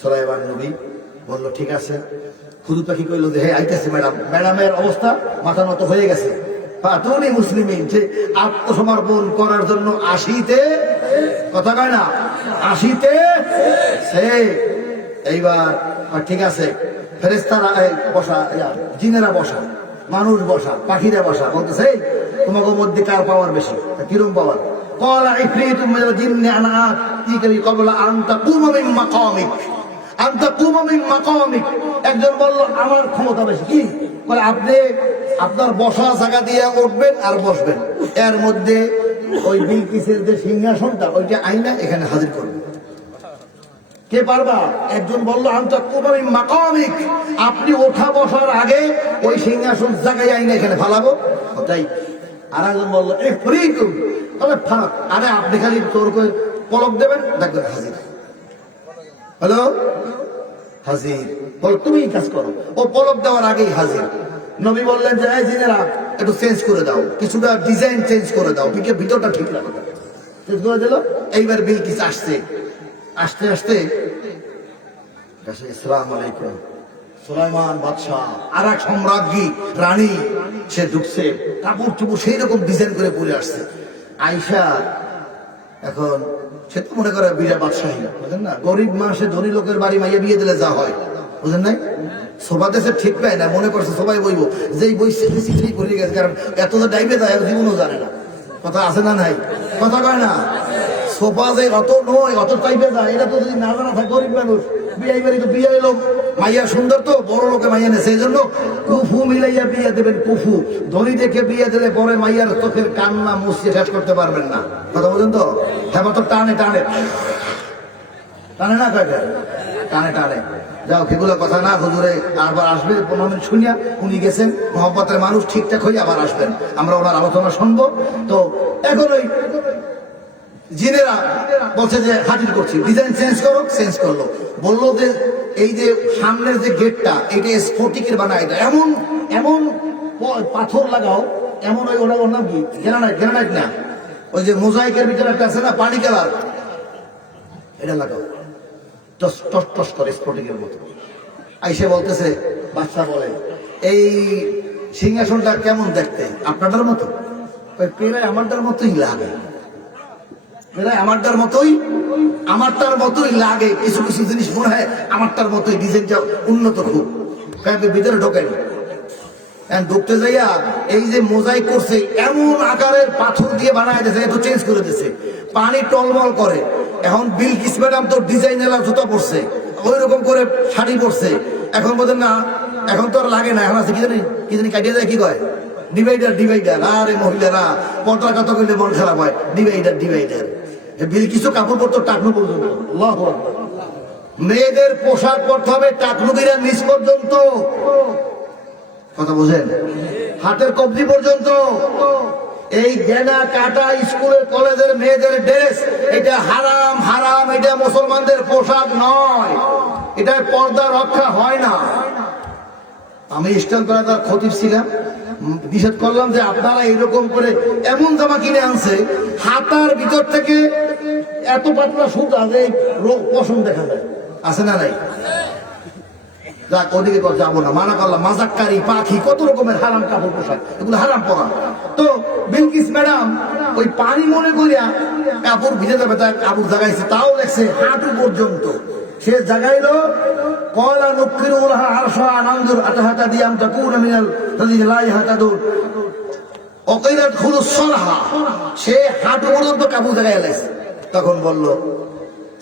সুলাইমান নবী বলল, ঠিক আছে। হুদুদ পাখি কইল যে হে আইতেছে ম্যাডাম। ম্যাডামের অবস্থা মাথা নত হয়ে গেছে। পাতুনি মুসলিমিন, যে আত্মসমর্পণ করার জন্য আসিতে, কথা কয় না, আসিতে সে। এইবার ঠিক আছে, ফেরেশতারা বসা, জিনেরা বসা, মানুষ বসা, পাখিরা বসা, বলতেছে তোমাকে মধ্যে কার পাওয়ার বেশি? কিরম পাওয়ার? ক্বালা ইফরিতু মিনাল জিন্নি আনা আতিকা ক্বাবলা আন তাকুমা মিন মাকামিক, আন তাকুমা মিন মাকামিক। একজন বলল আমার ক্ষমতা বেশি। কি বলে? আপনি আপনার বসা জায়গা দিয়ে উঠবেন আর বসবেন, এর মধ্যে ওই বিলকিসের যে সিংহাসনটা ওইটা আইনা এখানে হাজির করবেন। কে পারবা? একজন বলল আনতা কুমারী মাকামিক, আপনি ওঠা বসার আগে ওই সিংহাসন জায়গায় আইনা এখানে ফালাবো, ওটাই। আর একজন বলল ইফরিতু, তবে ফারাক, আরে আপনি খালি তোর করে পলক দেবেন, দেখবেন হাজির। হ্যালো, হাজির। বল তুমি কাজ করো। ও পলক দেওয়ার আগেই হাজির। নবী বললেন যে এই জিনেরা একটু চেঞ্জ করে দাও, কিছুটা ডিজাইন চেঞ্জ করে দাও, ভিতরটা ঠিক রাখো। চেঞ্জ করে দিল। এইবার বিলকিস আসছে। আসতে আসতে আসসালামু আলাইকুম, সুলাইমান বাদশাহ আর এক সম্রাজ্ঞী রানী, সে ঢুকছে, কাপড় চুপড় সেই রকম ডিজাইন করে পরে আসছে। আয়েশা এখন সে তো মনে করে বিরাট বাদশাহী, বুঝলেন না? গরিব মানুষে ধনী লোকের বাড়ি মাইয়া বিয়ে দিলে যা হয়, বুঝলেন নাই? সোফা দেশে ঠিক পায় না, মনে করছে সবাই বইব যেই বই ঠিক করে গেছে, কারণ এত তো ডাইবে যায় জীবনও জানে না। কথা আছে না নাই? কথা কয় না? সোফা যে অত নয়, অত টাইপে যায়, এটা তো যদি না জানা থাকে, গরিব মানুষ বিয়ে বাড়ি তো বিয়ে এলো, মাইয়া সুন্দর তো বড় লোকে মাইয়া নেছে, এই জন্য কুফু মিলাইয়া বিয়ে দেবেন। কুফু ধনী দেখে বিয়ে দিলে পরে মাইয়ার চোখের কান্না মুছিয়ে শেষ করতে পারবেন না। কথা বলছেন তো? হ্যাঁ, তো টানে টানে টানে না, কয় টানে টানে। যাও, সেগুলো কথা না, হুজুরে আবার আসবে 15 মিনিট শুনিয়া, উনি গেছেন, মহব্বতের মানুষ, ঠিকঠাক হয়ে আবার আসবেন, আমরা ওনার আলোচনা শুনবো। তো এখন ওই জিনেরা বলছে যে হাজির করছি, ডিজাইন চেঞ্জ করো, চেঞ্জ করলো। বললো যে এই যে সামনের যে গেটটা, এটা স্ফটিকের বানায়, এটা এমন এমন পাথর লাগাও, এমন ওই ওর নাম কি, গ্রানাইট, গ্রানাইট না, ওই যে মোজাইকের ভিতরে একটা আছে না পানি কালার, এটা লাগাও, টস টস টস করে স্ফটিকের মতো। আইসে বলতেছে, বাচ্চা বলে এই সিংহাসনটা কেমন দেখতে? আপনাদের মতো? ওই প্রায় আমারটার মতোই লাগে, প্রায় আমারটার মতোই লাগে। কিছু কিছু জিনিস মনে হয় আমারটার মতোই, ডিজাইনটা উন্নত খুব। ভিতরে ঢোকেনি, ঢুকতে যাইয়া এই যে মোজাইক করছে, এমন আকারের পাথর দিয়ে বানায় দিয়েছে, এত চেঞ্জ করে দিচ্ছে, পানি টলমল করে। এখন বিলকিস ম্যাডাম তো ডিজাইনার জুতা পরছে, ওই রকম করে শাড়ি পরছে। এখন বলেন না, এখন তো আর লাগে না, এখন আছে কি জানি কাটিয়ে যায়, কি কয় ডিভাইডার, ডিভাইডার। আরে মহিলারা পর্দার কথা কইলে মন খারাপ হয়, ডিভাইডার, ডিভাইডার। বিলকিসও কাপড় পরতো টাকনু পর্যন্ত। আল্লাহু আকবার। মেয়েদের পোশাক পরতে হবে টাকনুগিরা নিচ পর্যন্ত, কথা বোঝেন, হাতের কবজি পর্যন্ত। এই গেনা কাটা স্কুলের কলেজের মেয়েদের ড্রেস, এটা হারাম, হারাম। এটা মুসলমানদের পোশাক নয়, এটা পর্দা রক্ষা হয় না। আমি ইস্টার্ন প্লাজার খতিব ছিলাম, নিষেধ করলাম যে আপনারা এরকম করে এমন জামা কিনে আনছে, হাতার ভিতর থেকে এত পাতলা সুতা যে পশম দেখা যায়, আছে না নাই? যাক, ওদিকে যাবো না, মানা করলাম। মাজাক্কারি, পাখি, কত রকমের হারাম কাপড় পোশাক, এগুলো হারাম পরা। তো বিলকিস ম্যাডাম ওই পানি মনে করিয়া কাপড় ভিজে যাবে, তার কাপড় জাগাইছে, তাও দেখছে হাঁটু পর্যন্ত। সে জাগাইলো قال نكروا لها عرشها ننظر أتهتدي أم تكون من الذين لا يهتدون وقيل ادخلوا الصرح সে হাঁটু পর্যন্ত কাবু দেখাইছে। তখন বলল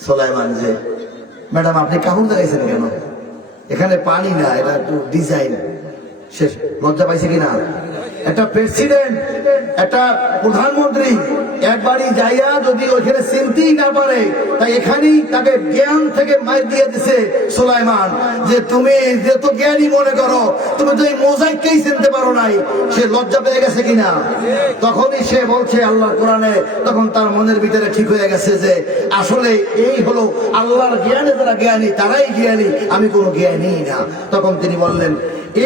সুলাইমান যে ম্যাডাম আপনি কাবু দেখাইছেন কেন? এখানে পানি না, এটা একটু ডিজাইন। সে লজ্জা পাইছে কিনা? একটা প্রেসিডেন্ট, একটা প্রধানমন্ত্রী একবারই যাইয়া যদি ওইখানে চিনতেই না পারে, তাই এখানেই তাকে জ্ঞান থেকে মাইর দিয়ে দিছে সুলাইমান যে তুমি যে তো জ্ঞানী মনে করো, তুমি তো এই মোজাইককেই চিনতে পারো নাই। সে লজ্জা পেয়ে গেছে কিনা? তখনই সে বলছে আল্লাহ কোরআনে, তখন তার মনের ভিতরে ঠিক হয়ে গেছে যে আসলে এই হলো আল্লাহর জ্ঞানে যারা জ্ঞানী তারাই জ্ঞানী, আমি কোনো জ্ঞানী না। তখন তিনি বললেন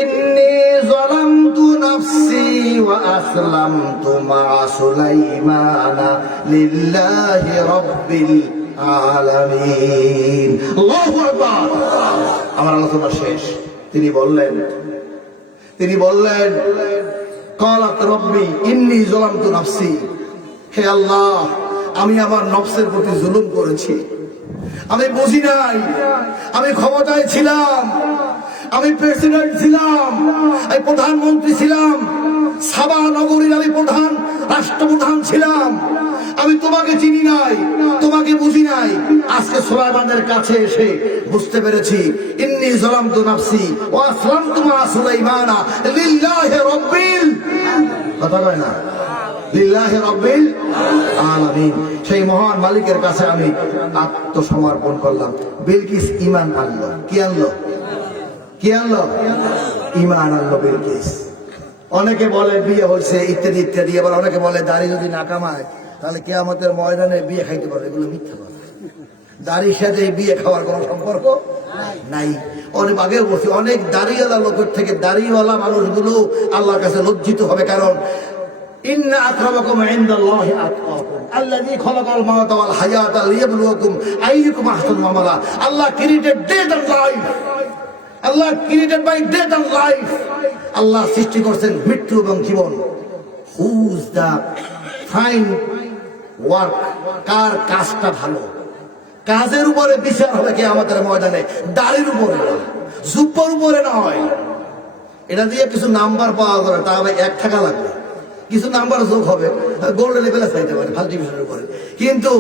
ইন্নী যালামতু নাফসি ওয়া আসলামতু মা সুলাইমানা লিল্লাহি রাব্বিল আলামিন। আল্লাহু আকবার। আমার আলোচনা শেষ। তিনি বললেন ক্বালাত রাব্বি ইন্নী যালামতু নাফসি, হে আল্লাহ আমি আমার নফসের প্রতি জুলুম করেছি, আমি বুঝি নাই, আমি ক্ষমতায় ছিলাম, আমি প্রেসিডেন্ট ছিলাম, আমি প্রধানমন্ত্রী ছিলাম, সাবা নগরীর আমি রাষ্ট্রপ্রধান ছিলাম, আমি তোমাকে চিনি নাই, তোমাকে বুঝি নাই। আজকে সুলাইমানের কাছে এসে বুঝতে পেরেছি ইন্নী যালামতু নাফসি ওয়া আসলামতু মা সুলাইমানা লিল্লাহি রাব্বিল, কথা কয় না, লিল্লাহি রাব্বিল আলামিন। সেই মহান মালিকের কাছে আমি আত্মসমর্পণ করলাম। বিলকিস ঈমান আনলো। কি আনলো? ঈমান আনলো বিলকিস। অনেকে বলে বিয়ে হয়েছে ইত্যাদি ইত্যাদি, আবার অনেকে বলে দাড়ি যদি না কামায় তাহলে কিয়ামতের ময়দানে বিয়ে খাইতে পারবে। এগুলো মিথ্যা কথা। দাড়ির সাথে বিয়ে খাওয়ার কোনো সম্পর্ক নাই। অনেক আগেও বলছি, অনেক দাড়িওয়ালা লোকের থেকে দাড়িওয়ালা মানুষগুলো আল্লাহর কাছে লজ্জিত হবে। কারণ ইন্না আকরামাকুম ইনদাল্লাহি আতকাকুম আল্লাযী খালাকাল মাউতা ওয়াল হায়াতা লিয়াবলুয়াকুম আইয়ুকুম আহসানু আমালা। Allah created death and life. Allah created by death and life. Allah সৃষ্টি করেছেন মৃত্যু এবং জীবন। হুজ দা ফাইন ওয়ার্ক, কার কাজটা ভালো, কাজের উপরে বিচার হবে কিয়ামতের ময়দানে, দাড়ির উপরে না, জুব্বার উপরে নয়। এটা দিয়ে কিছু নাম্বার পাওয়া যাবে, তা হবে 1 টাকা লাগবে, কিছু নাম্বার যোগ হবে, গোল্ড লেভেলে চাইতে পারে কাল্টিভেশনের উপরে। কিন্তু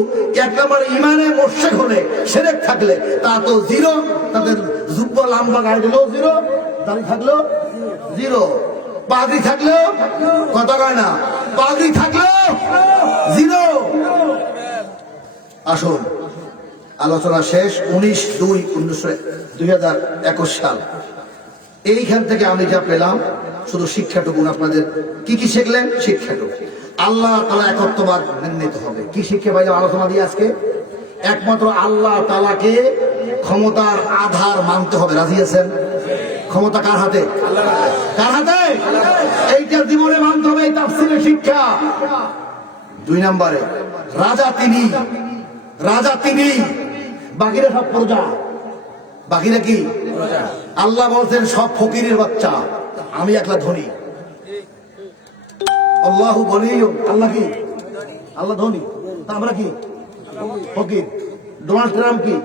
1 নাম্বার ইমানে মোশরিক হলে, শিরক থাকলে তা তো জিরো। তাদের জুব্বা লম্বা গায়ে দিলেও জিরো, দাড়ি থাকলেও জিরো, পাগড়ি থাকলেও, কথা কয় না, পাগড়ি থাকলেও জিরো। আসুন আলোচনা শেষ। 19/2/2021 সাল। এইখান থেকে আমি যা পেলাম শুধু শিক্ষাটুকুন আপনাদের। কি কি শিখলেন? শিক্ষাটুকু আল্লাহ তাআলা একত্ববাদ মেনে নিতে হবে। কি শিক্ষা পাইলাম আলোচনা দিয়ে আজকে? একমাত্র আল্লাহ তাআলাকে ক্ষমতার আধার মানতে হবে। রাজি আছেন? ক্ষমতা কার হাতে? কার হাতে? এইটা জীবনে মানতে হবে। এই তাফসীরের শিক্ষা। 2 নম্বরে রাজা তিনি, বাকিরা সব প্রজা। বাকিরা কি? আল্লাহ বলছেন সব ফকিরের বাচ্চা, আমি একলা ধনী। আল্লাহু গনিয়্যুন, আল্লাহ কি? আল্লাহ ধনী, তা আমরা কি? ফকির। ডোনাল্ড ট্রাম্প কি?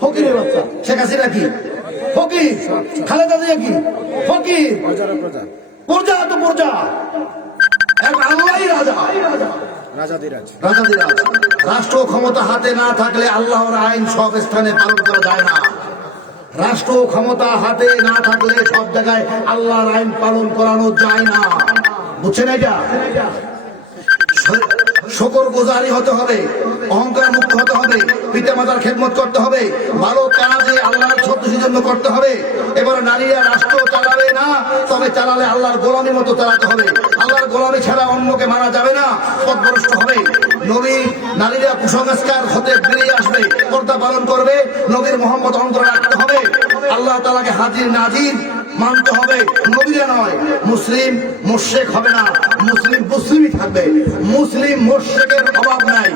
ফকিরের বাচ্চা। শেখ হাসিনা কি? ফকির। খালেদা জিয়া কি? ফকির। প্রজা তো প্রজা, এক আল্লাহই রাজা, রাজাদিরাজ। রাষ্ট্র ক্ষমতা হাতে না থাকলে আল্লাহর আইন সব স্থানে পালন করা যায় না। রাষ্ট্র ক্ষমতা হাতে না থাকলে সব জায়গায় আল্লাহর আইন পালন করানো যায় না। বুঝছেন? এটা শুকরগুজারি হতে হবে, অহংকার মুক্ত হতে হবে, পিতা মাতার খেদমত করতে হবে, ভালো কাজে আল্লাহর সন্তুষ্টির জন্য করতে হবে। এবার নারীরা রাষ্ট্র চালাবে না, তবে চালালে আল্লাহর গোলামীর মতো চালাতে হবে। আল্লাহর গোলামী ছাড়া অন্যকে মানা যাবে না, পথভ্রষ্ট হবে। নারীরা কুসংস্কার হতে বেরিয়ে আসবে, পর্দা পালন করবে, নবীর মোহাম্মদ অন্তরে রাখতে হবে, আল্লাহ তাআলাকে হাজির নাজির মানতে হবে, নবীরা নয়। মুসলিম মুশরিক হবে না, মুসলিমই থাকবে। মুসলিম মুশরিকের অভাব নাই।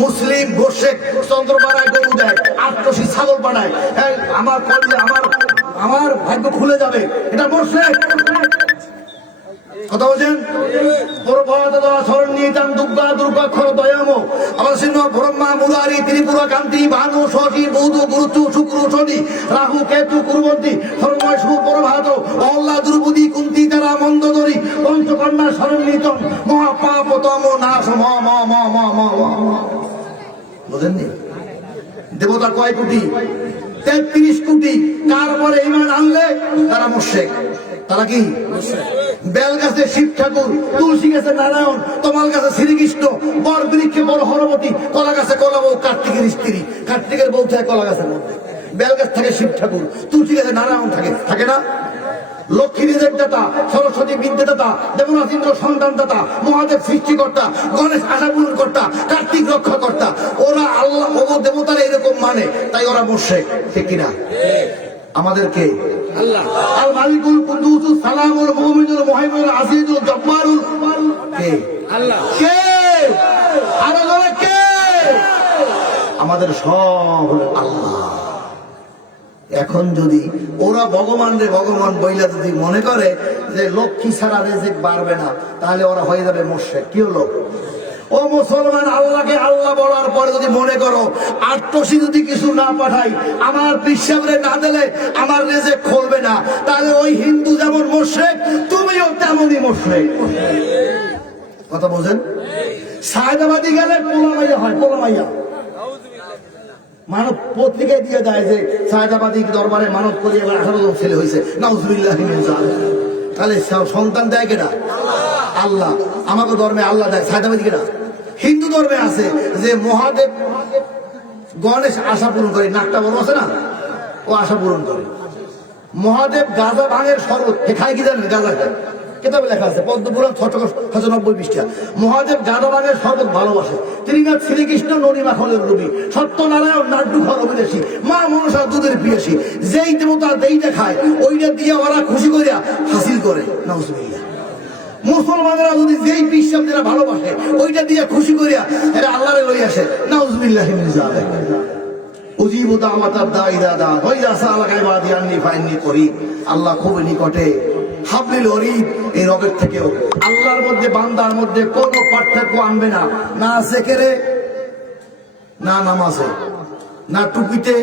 মুসলিম মুশরিক চন্দ্র পাড়ায় গরু দেয়, 800 ছাগল পাড়ায়, আমার ভাগ্য খুলে যাবে, এটা মুশরিক। কথা বলছেন? ব্রহ্মা মুরারি ত্রিপুরা কান্তি ভানু শশী বৌদ্ধ গুরুত্ব শুক্র শনি রাহু কেতু কুরবন্তী সর্বময় সুপ্রভাত অহল্লা দ্রৌপদী কুন্তি তারা মন্দোদরী পঞ্চকন্যা স্মরণীত মহাপাপতম নাশ ম ম ম ম ম বুঝেননি? দেবতা কয় কোটি? 33 কোটি। কার পরে ঈমান আনলে তারা মুশরিক। তারা কি? বেল গাছে শিব ঠাকুর, তুলসী গাছে নারায়ণ, তমাল গাছে শ্রীকৃষ্ণ, বর বৃক্ষে বড় হরবতী, কলা গাছে কলা বউ, কার্তিকের স্ত্রী, কার্তিকের বউ থাকে কলা গাছের মধ্যে। বেল গাছ থাকে শিব ঠাকুর, তুলসী গাছে নারায়ণ থাকে, থাকে না? লক্ষ্মী রিজের দাতা, সরস্বতী বিদ্যাদাতা, দেবনাথ ইন্দ্র সন্তান দাতা, মহাদেব সৃষ্টিকর্তা, গণেশ আশা পূরণ কর্তা, কার্তিক রক্ষা কর্তা। ওরা আল্লাহ ও দেবতারা এরকম মানে, তাই ওরা মুশরিক। ঠিক কিনা? আমাদেরকে আল্লাহ আল মালিকুল কুদ্দুসুস সালামুল মুমিনুল মুহাইমিনুল আজিজুল জব্বারুল কে? আল্লাহ। কে? আরে বলে কে? আমাদের সব হলো আল্লাহ। এখন যদি ওরা ভগবান রে ভগবান বইলা যদি মনে করে যে লক্ষ্মী ছাড়া রিজিক বাড়বে না, তাহলে ওরা হয়ে যাবে মুশরিক। কি হলো? ও মুসলমান, আল্লাহকে আল্লাহ বলার পরে যদি মনে করো আটটসি যদি কিছু না পাঠাই, আমার বিশ্বাসে না দিলে আমার রিজিক খুলবে না, তাহলে ওই হিন্দু যেমন মুশরিক, তুমিও তেমনই মুশরিক। কথা বুঝেন? সায়দাবাদী গেলে পোলামাইয়া হয়, পোলামাইয়া। মানব পত্রিকায় দিয়ে দেয় যে সায়দাবাদী দরবারে মানব করে এবার 18 জন ছেলে হয়েছে, নাউজুবিল্লাহি মিন যালিক। তাহলে সন্তান দেয় কেনা? আল্লাহ। আমাকে ধর্মে আল্লাহ দেয়, সায়দাবাদী কেনা? হিন্দু ধর্মে আছে যে মহাদেব গণেশ আশা পূরণ করে, নাকটা বড় আছে না, ও আশা পূরণ করে। মহাদেব গাঁজা ভাঙের শরবত খায়, কি জানেন? গাঁজা খায়, কিতাবে লেখা আছে, পদ্মপুরাণ 690 পৃষ্ঠা। মহাদেব গাঁজা ভাঙের শরবত ভালোবাসে। ত্রিনাথ শ্রীকৃষ্ণ ননী মাখনের রবি, সত্যনারায়ণ নাড্ডু খাওয়ার অভিলাষী, মা মনসা দুধের পিয়াসী। যেই দেবতা দেইটা খায়, ওইটা দিয়ে ওরা খুশি করিয়া হাসিল করে। নাউজুবিল্লাহ। মুসলমানেরা যদি যেই বিশ্বাস যারা ভালোবাসে, ওইটা দিয়ে খুশি করিয়া এরা আল্লাহরে লই আসে। নাউজুবিল্লাহি মিন যালিক। উজিবু দাওয়াতাদ দাঈ ইযা দাআন ওয়া ইযা সাআলাকা ইবাদি আন্নী ফাইন্নী করিব। আল্লাহ খুব নিকটে। হাবলিল ওয়ারিদ, এই রবের থেকেও আল্লাহর মধ্যে বান্দার মধ্যে কোনো পার্থক্য আনবে না, না জিকিরে, না নামাজে, না টুপিতে,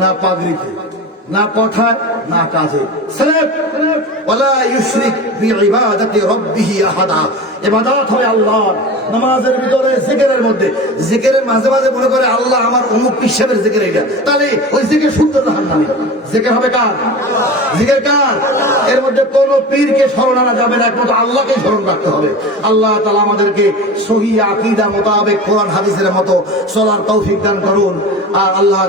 না পাগড়িতে, না কথায়, না কাজে। সিরফ ওয়ালা ইউশরিক বিইবাদাতি রাব্বিহি আহাদা। ইবাদত হয় আল্লাহর। নামাজের ভিতরে, জিকিরের মধ্যে, জিকিরের মাঝে মাঝে মনে করে আল্লাহ আমার অমুক পিসাবের জিকির এটা, তাহলে ওই জিকির শুদ্ধ জাহান্নামী। জিকির হবে কার? জিকির কার? এর মধ্যে কোন পীরকে স্মরণ আনা যাবে না, একমাত্র আল্লাহকে স্মরণ রাখতে হবে। আল্লাহ তাআলা আমাদেরকে সহিহ আকীদা মোতাবেক কোরআন হাদিসের মতো চলার তৌফিক দান করুন। আর আল্লাহ